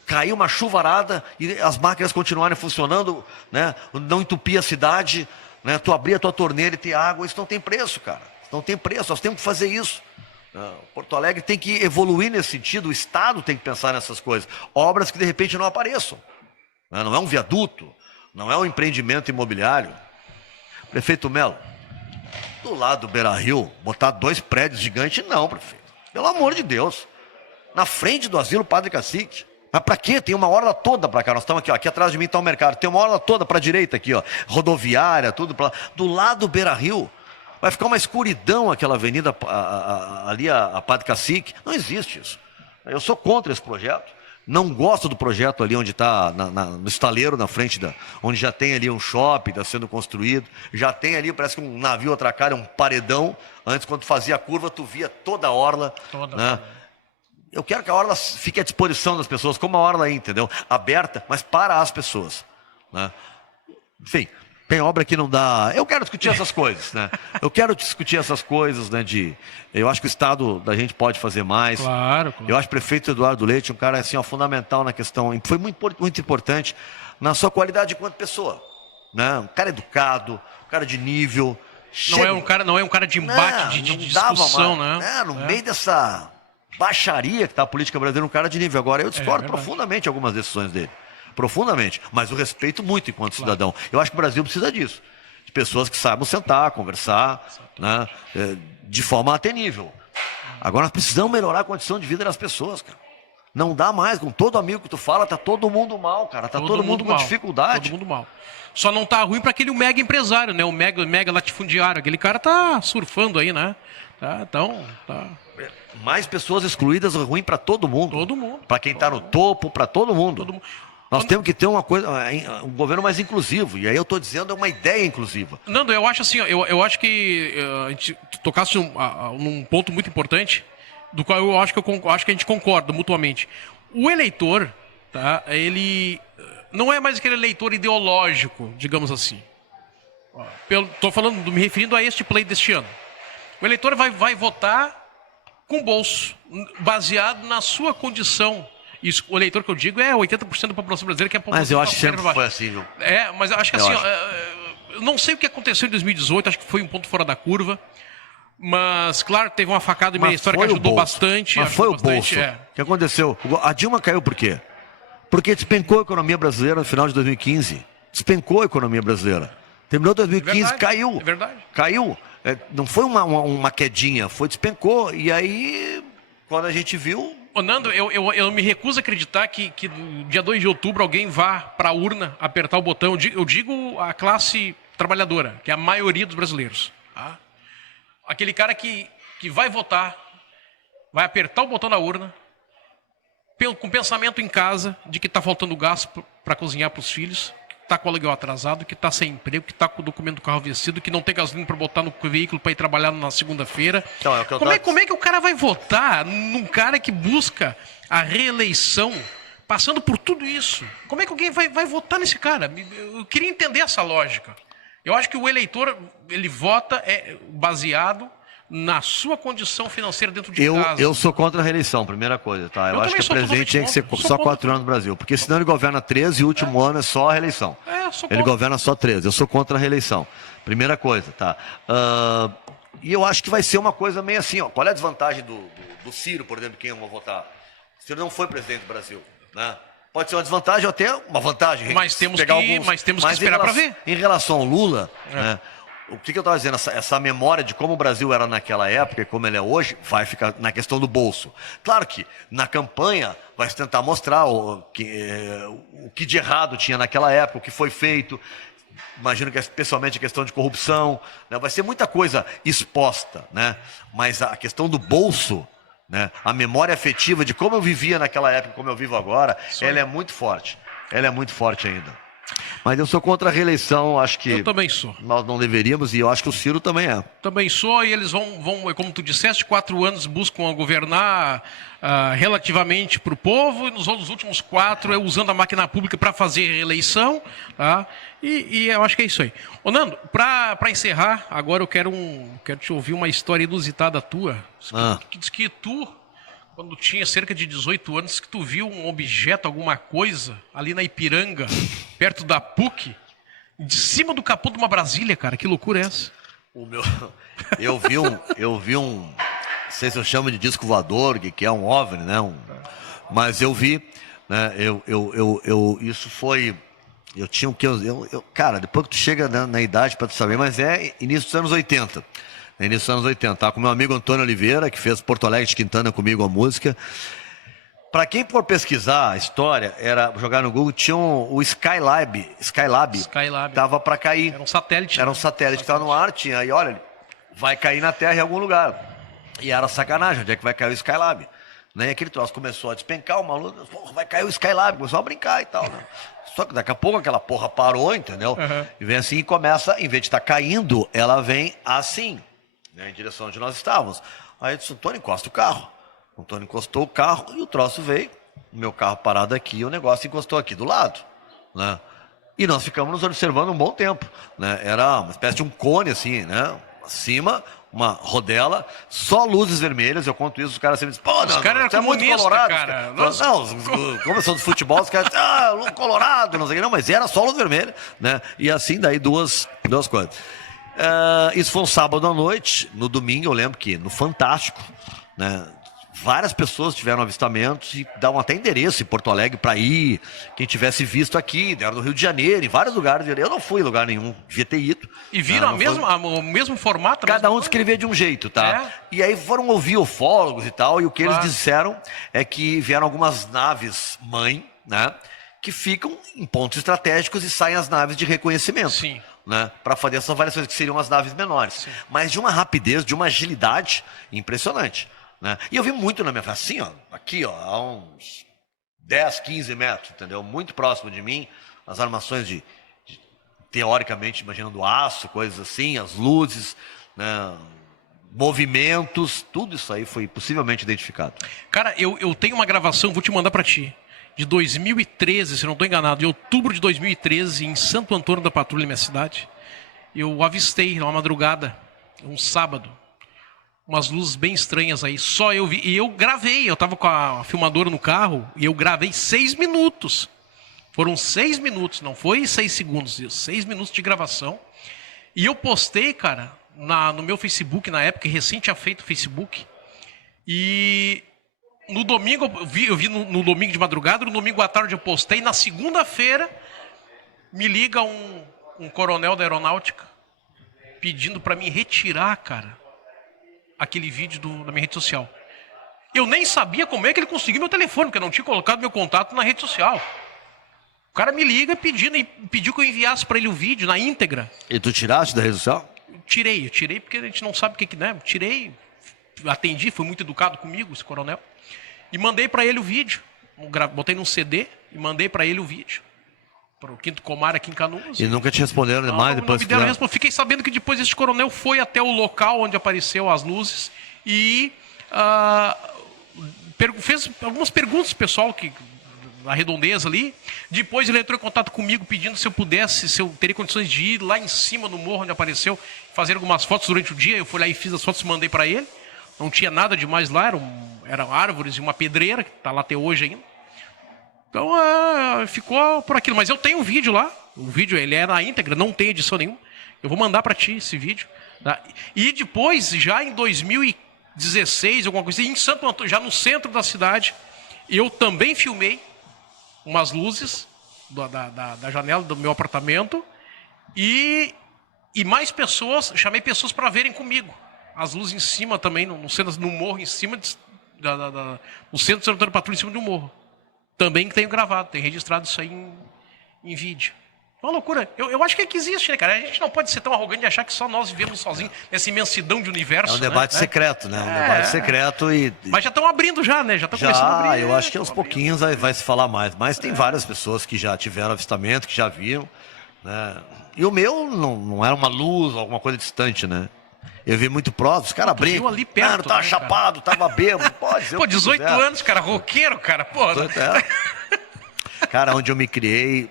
Caiu uma chuvarada e as máquinas continuarem funcionando, né? Não entupir a cidade, né? Tu abrir a tua torneira e ter água, isso não tem preço, cara. Não tem preço, nós temos que fazer isso. Porto Alegre tem que evoluir nesse sentido, o Estado tem que pensar nessas coisas. Obras que de repente não apareçam. Não é um viaduto, não é um empreendimento imobiliário. Prefeito Melo, do lado do Beira-Rio, botar 2 prédios gigantes, não, prefeito. Pelo amor de Deus. Na frente do asilo Padre Cacique. Mas pra quê? Tem uma orla toda pra cá. Nós estamos aqui, ó. Aqui atrás de mim está o mercado. Tem uma orla toda pra direita aqui, ó. Rodoviária, tudo pra lá. Do lado do Beira-Rio. Vai ficar uma escuridão aquela avenida ali, a Padre Cacique. Não existe isso. Eu sou contra esse projeto. Não gosto do projeto ali onde está, no estaleiro, na frente onde já tem ali um shopping, está sendo construído. Já tem ali, parece que um navio atracado, um paredão. Antes, quando fazia a curva, tu via toda a orla. Né? Eu quero que a orla fique à disposição das pessoas, como a orla aí, entendeu? Aberta, mas para as pessoas. Né? Enfim, tem obra que não dá... Eu quero discutir essas coisas, né? Eu quero discutir essas coisas, né? Eu acho que o Estado da gente pode fazer mais. Claro. Eu acho que o prefeito Eduardo Leite um cara assim, ó, fundamental na questão... Foi muito importante na sua qualidade enquanto pessoa. Né? Um cara educado, um cara de nível... Não é um cara de embate, de discussão, né? No meio dessa baixaria que está a política brasileira, um cara de nível. Agora, eu discordo profundamente de algumas decisões dele. Profundamente. Mas eu respeito muito enquanto cidadão. Eu acho que o Brasil precisa disso. De pessoas que saibam sentar, conversar, né? De forma a ter nível. Agora, nós precisamos melhorar a condição de vida das pessoas, cara. Não dá mais. Com todo amigo que tu fala, tá todo mundo mal, cara. Tá todo mundo com dificuldade. Todo mundo mal. Só não tá ruim para aquele mega empresário, né? O mega latifundiário. Aquele cara tá surfando aí, né? Então, tá. Mais pessoas excluídas é ruim para todo mundo. Todo mundo. Para quem está no topo, para todo mundo. Nós temos que ter um governo mais inclusivo. E aí eu estou dizendo, é uma ideia inclusiva. Nando, eu acho assim, eu acho que a gente tocasse num ponto muito importante, do qual eu acho que a gente concorda mutuamente. O eleitor, tá? Ele não é mais aquele eleitor ideológico, digamos assim. Estou falando, me referindo a este pleito deste ano. O eleitor vai votar com bolso, baseado na sua condição. Isso, o eleitor que eu digo é 80% da população brasileira, que é a população. Mas eu acho que sempre foi assim, viu? Mas eu acho que eu não sei o que aconteceu em 2018, acho que foi um ponto fora da curva. Mas, claro, teve uma facada em meia história que ajudou bastante. Mas foi o bolso. O que aconteceu? A Dilma caiu por quê? Porque despencou a economia brasileira no final de 2015. Despencou a economia brasileira. Terminou 2015, caiu. É verdade. Caiu. Não foi uma quedinha, despencou. E aí, quando a gente viu... Ô, Nando, eu me recuso a acreditar que dia 2 de outubro alguém vá para a urna apertar o botão. Eu digo a classe trabalhadora, que é a maioria dos brasileiros. Tá? Aquele cara que vai votar, vai apertar o botão da urna, com pensamento em casa de que está faltando gás para cozinhar para os filhos, que está com o aluguel atrasado, que está sem emprego, que está com o documento do carro vencido, que não tem gasolina para botar no veículo para ir trabalhar na segunda-feira. Então, como é que o cara vai votar num cara que busca a reeleição, passando por tudo isso? Como é que alguém vai votar nesse cara? Eu queria entender essa lógica. Eu acho que o eleitor, ele vota baseado na sua condição financeira dentro de casa. Eu sou contra a reeleição, primeira coisa, tá? Eu acho que o presidente tinha que ser só 4 anos no Brasil, porque senão ele governa 13 e o último ano é só a reeleição. Ele governa só 13. Eu sou contra a reeleição. Primeira coisa, tá? E eu acho que vai ser uma coisa meio assim, ó. Qual é a desvantagem do Ciro, por exemplo, quem eu vou votar? O Ciro não foi presidente do Brasil, né? Pode ser uma desvantagem ou até uma vantagem. Mas temos que esperar para ver. Em relação ao Lula, né? O que eu estava dizendo, essa memória de como o Brasil era naquela época e como ele é hoje, vai ficar na questão do bolso. Claro que na campanha vai se tentar mostrar o que de errado tinha naquela época, o que foi feito. Imagino que especialmente a questão de corrupção, né? Vai ser muita coisa exposta, né? Mas a questão do bolso, né? A memória afetiva de como eu vivia naquela época, como eu vivo agora, ela é muito forte. Ela é muito forte ainda. Mas eu sou contra a reeleição, acho que... Eu também sou. Nós não deveríamos, e eu acho que o Ciro também é. Também sou, e eles vão como tu disseste, 4 anos buscam governar relativamente para o povo, e nos últimos 4 usando a máquina pública para fazer reeleição, tá? E eu acho que é isso aí. Ô, Nando, para encerrar, agora eu quero te ouvir uma história inusitada tua. Que diz que tu, quando tinha cerca de 18 anos, que tu viu um objeto, alguma coisa, ali na Ipiranga, perto da PUC, de cima do capô de uma Brasília, cara. Que loucura é essa? Eu vi um, não sei se eu chamo de disco voador, que é um OVNI, né? Mas eu vi, né? Isso foi, eu tinha o que, cara, depois que tu chega na idade para tu saber, mas é início dos anos 80. Início dos anos 80, tá? Com meu amigo Antônio Oliveira, que fez Porto Alegre de Quintana comigo a música. Para quem for pesquisar a história, era jogar no Google, tinha o Skylab tava para cair. Era um satélite. Era um satélite que estava no ar, tinha aí, olha, vai cair na Terra em algum lugar. E era sacanagem, onde é que vai cair o Skylab? Né? E aquele troço começou a despencar, o maluco, porra, vai cair o Skylab, começou a brincar e tal, né? Só que daqui a pouco aquela porra parou, entendeu? Uhum. E vem assim e começa, em vez de estar caindo, ela vem assim, né, em direção onde nós estávamos. Aí eu disse, Antônio, encosta o carro. O Antônio encostou o carro e o troço veio. O meu carro parado aqui e o negócio encostou aqui do lado, né? E nós ficamos nos observando um bom tempo, né? Era uma espécie de um cone assim, né? Acima, uma rodela, só luzes vermelhas. Eu conto isso, os caras sempre dizem, pô, os caras eram muito colorados, cara. Nossa. Não, como são do futebol, os caras dizem, colorado, não sei o que, não, mas era só luz vermelha, né? E assim, daí duas coisas. Isso foi um sábado à noite. No domingo, eu lembro que no Fantástico, né? Várias pessoas tiveram avistamentos e davam até endereço em Porto Alegre para ir. Quem tivesse visto aqui, deram no Rio de Janeiro, em vários lugares. Eu não fui em lugar nenhum, devia ter ido. E viram o mesmo formato? Cada um descrevia de um jeito, tá? É? E aí foram ouvir ufólogos e tal, e o que eles disseram é que vieram algumas naves-mãe, né? Que ficam em pontos estratégicos e saem as naves de reconhecimento. Sim. Né, para fazer essas variações que seriam as naves menores. Sim. Mas de uma rapidez, de uma agilidade impressionante. Né? E eu vi muito na minha frente, assim, ó, aqui, ó, a uns 10, 15 metros, entendeu? Muito próximo de mim, as armações de teoricamente, imaginando aço, coisas assim, as luzes, né, movimentos, tudo isso aí foi possivelmente identificado. Cara, eu tenho uma gravação, vou te mandar para ti, de 2013, se não estou enganado, de outubro de 2013, em Santo Antônio da Patrulha, minha cidade. Eu avistei, numa madrugada, um sábado, umas luzes bem estranhas aí, só eu vi. E eu gravei, eu tava com a filmadora no carro, e eu gravei 6 minutos. Foram 6 minutos, não foi 6 segundos, 6 minutos de gravação. E eu postei, cara, no meu Facebook, na época, recém tinha feito o Facebook. E no domingo, eu vi no domingo de madrugada, no domingo à tarde eu postei. Na segunda-feira, me liga um coronel da aeronáutica, pedindo para mim retirar, cara, aquele vídeo da minha rede social. Eu nem sabia como é que ele conseguiu meu telefone, porque eu não tinha colocado meu contato na rede social. O cara me liga pediu que eu enviasse para ele o vídeo na íntegra. E tu tiraste da rede social? Eu tirei porque a gente não sabe o que né? Tirei, atendi, foi muito educado comigo esse coronel. E mandei para ele o vídeo. Botei num CD e mandei para ele o vídeo. Para o Quinto Comar aqui em Canoas. E nunca te responderam mais depois? Não me deram resposta. Fiquei sabendo que depois esse coronel foi até o local onde apareceu as luzes e fez algumas perguntas pessoal na redondeza ali. Depois ele entrou em contato comigo pedindo se eu teria condições de ir lá em cima no morro onde apareceu, fazer algumas fotos durante o dia. Eu fui lá e fiz as fotos e mandei para ele. Não tinha nada demais lá, eram árvores e uma pedreira, que está lá até hoje ainda. Então, ficou por aquilo. Mas eu tenho um vídeo lá. O vídeo, ele é na íntegra, não tem edição nenhuma. Eu vou mandar para ti esse vídeo. Tá? E depois, já em 2016, alguma coisa, em Santo Antônio, já no centro da cidade, eu também filmei umas luzes da janela do meu apartamento. E mais pessoas, chamei pessoas para verem comigo. As luzes em cima também, no morro, em cima, no centro de Santo Antônio da Patrulha, em cima de um morro. Também tenho gravado, tenho registrado isso aí em vídeo. É uma loucura. Eu acho que existe, né, cara? A gente não pode ser tão arrogante de achar que só nós vivemos sozinhos nessa imensidão de universo. É um debate secreto, né? Um debate secreto e... Mas já estão abrindo já, né? Já estão começando a abrir. Eu acho que aos pouquinhos vai se falar mais. Mas tem várias pessoas que já tiveram avistamento, que já viram, né? E o meu não era uma luz, alguma coisa distante, né? Eu vi muito próximo, os caras brincam. Ali perto, tava chapado, tava bêbado, pode ser. Pô, 18 anos, cara, roqueiro, cara, pô. Cara, onde eu me criei,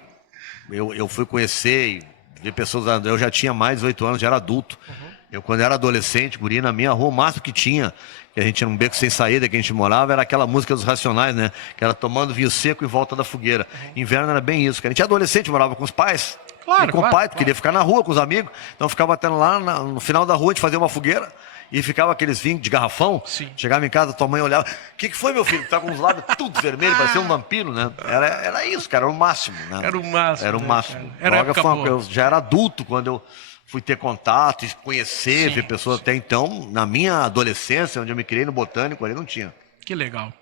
eu fui conhecer e ver pessoas, eu já tinha mais de 18 anos, já era adulto. Uhum. Eu, quando era adolescente, guri, na minha rua, o máximo que tinha, que a gente era um beco sem saída, que a gente morava, era aquela música dos Racionais, né? Que era tomando vinho seco em volta da fogueira. Inverno era bem isso, cara. A gente é adolescente, morava com os pais. Claro, e com o pai, claro. queria ficar na rua com os amigos. Então ficava até lá no final da rua, a gente fazia uma fogueira. E ficava aqueles vinhos de garrafão. Sim. Chegava em casa, tua mãe olhava. O que foi, meu filho? Tá com os lábios tudo vermelho, parecia um vampiro, né? Era isso, cara, era o máximo, né? Era o máximo. Era o né, máximo. cara? Era Droga época boa. eu já era adulto quando eu fui ter contato, conhecer, Sim, ver pessoas. Até então, na minha adolescência, onde eu me criei no Botânico, ali não tinha. Que legal.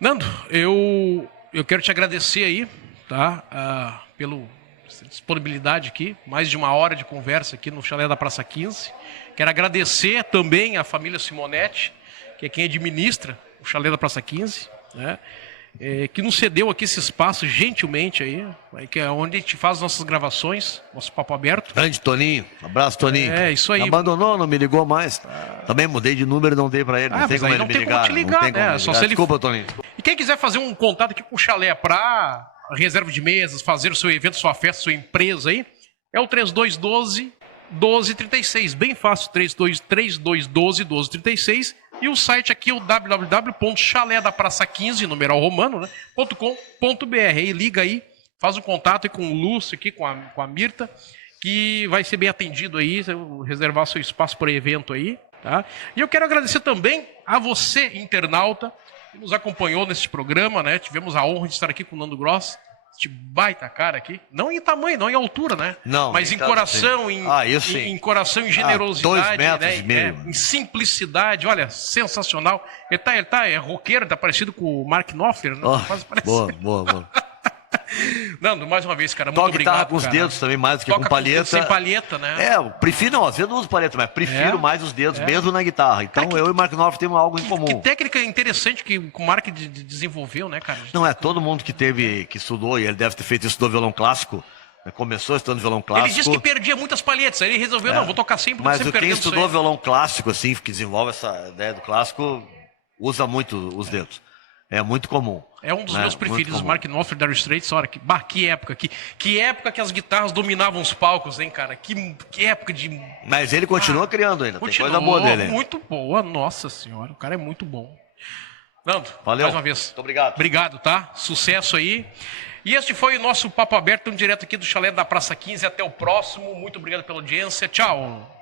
Nando, eu quero te agradecer aí, tá? Pela disponibilidade aqui, mais de 1 hora de conversa aqui no Chalé da Praça 15. Quero agradecer também à família Simonetti, que é quem administra o Chalé da Praça 15, né? Que nos cedeu aqui esse espaço gentilmente aí, que é onde a gente faz as nossas gravações, nosso papo aberto. Grande Toninho, abraço Toninho. É, isso aí. Me abandonou, não me ligou mais. Também mudei de número e não dei pra ele. Não tem mas como aí ele não me tem como ligar. te ligar, não tem como né? me Só ligar. se ele- Desculpa, Toninho. E quem quiser fazer um contato aqui com o Chalé para reserva de mesas, fazer o seu evento, sua festa, sua empresa aí, é o 3212-1236. Bem fácil, 3212-1236. E o site aqui é o www.chaledapraça15, numeral romano, né, .com.br. Aí liga aí, faz um contato aí com o Lúcio, aqui, com a Mirta, que vai ser bem atendido aí, reservar seu espaço para evento aí. Tá? E eu quero agradecer também a você, internauta, que nos acompanhou nesse programa, né? Tivemos a honra de estar aqui com o Nando Gross, este baita cara aqui. Não em tamanho, não em altura, né? Não, mas em tanto coração, assim. em, Sim. em coração, em generosidade, 2 metros né? e meio. Em simplicidade, olha, sensacional. Ele é roqueiro, tá parecido com o Mark Knopfler, né? Oh, Quase parece. boa. Nando, mais uma vez, cara, muito Toca obrigado. guitarra com os cara. dedos também, mais do que Toca com palheta. sem palheta, né? Eu prefiro, não, às vezes eu não uso palheta, mas prefiro mais os dedos, mesmo na guitarra. Então eu e o Mark Knopfler temos algo em comum. Que técnica interessante que o Mark desenvolveu, né, cara? Não é todo mundo que estudou, e ele deve ter feito estudou violão clássico, né, começou estudando violão clássico. Ele disse que perdia muitas palhetas, aí ele resolveu, não, vou tocar sempre, Mas sempre quem perdendo estudou isso aí. violão clássico, assim, que desenvolve essa ideia do clássico, usa muito os dedos. É muito comum. É um dos né? meus preferidos, Mark Knopfler, Dire Straits. Olha, que época, que época que as guitarras dominavam os palcos, hein, cara? Que época de... Mas ele continua criando ainda, tem coisa boa dele. Hein? Muito boa, nossa senhora, o cara é muito bom. Nando, Valeu. mais uma vez. Muito obrigado. Obrigado, tá? Sucesso aí. E este foi o nosso Papo Aberto, direto aqui do Chalé da Praça 15. Até o próximo. Muito obrigado pela audiência. Tchau.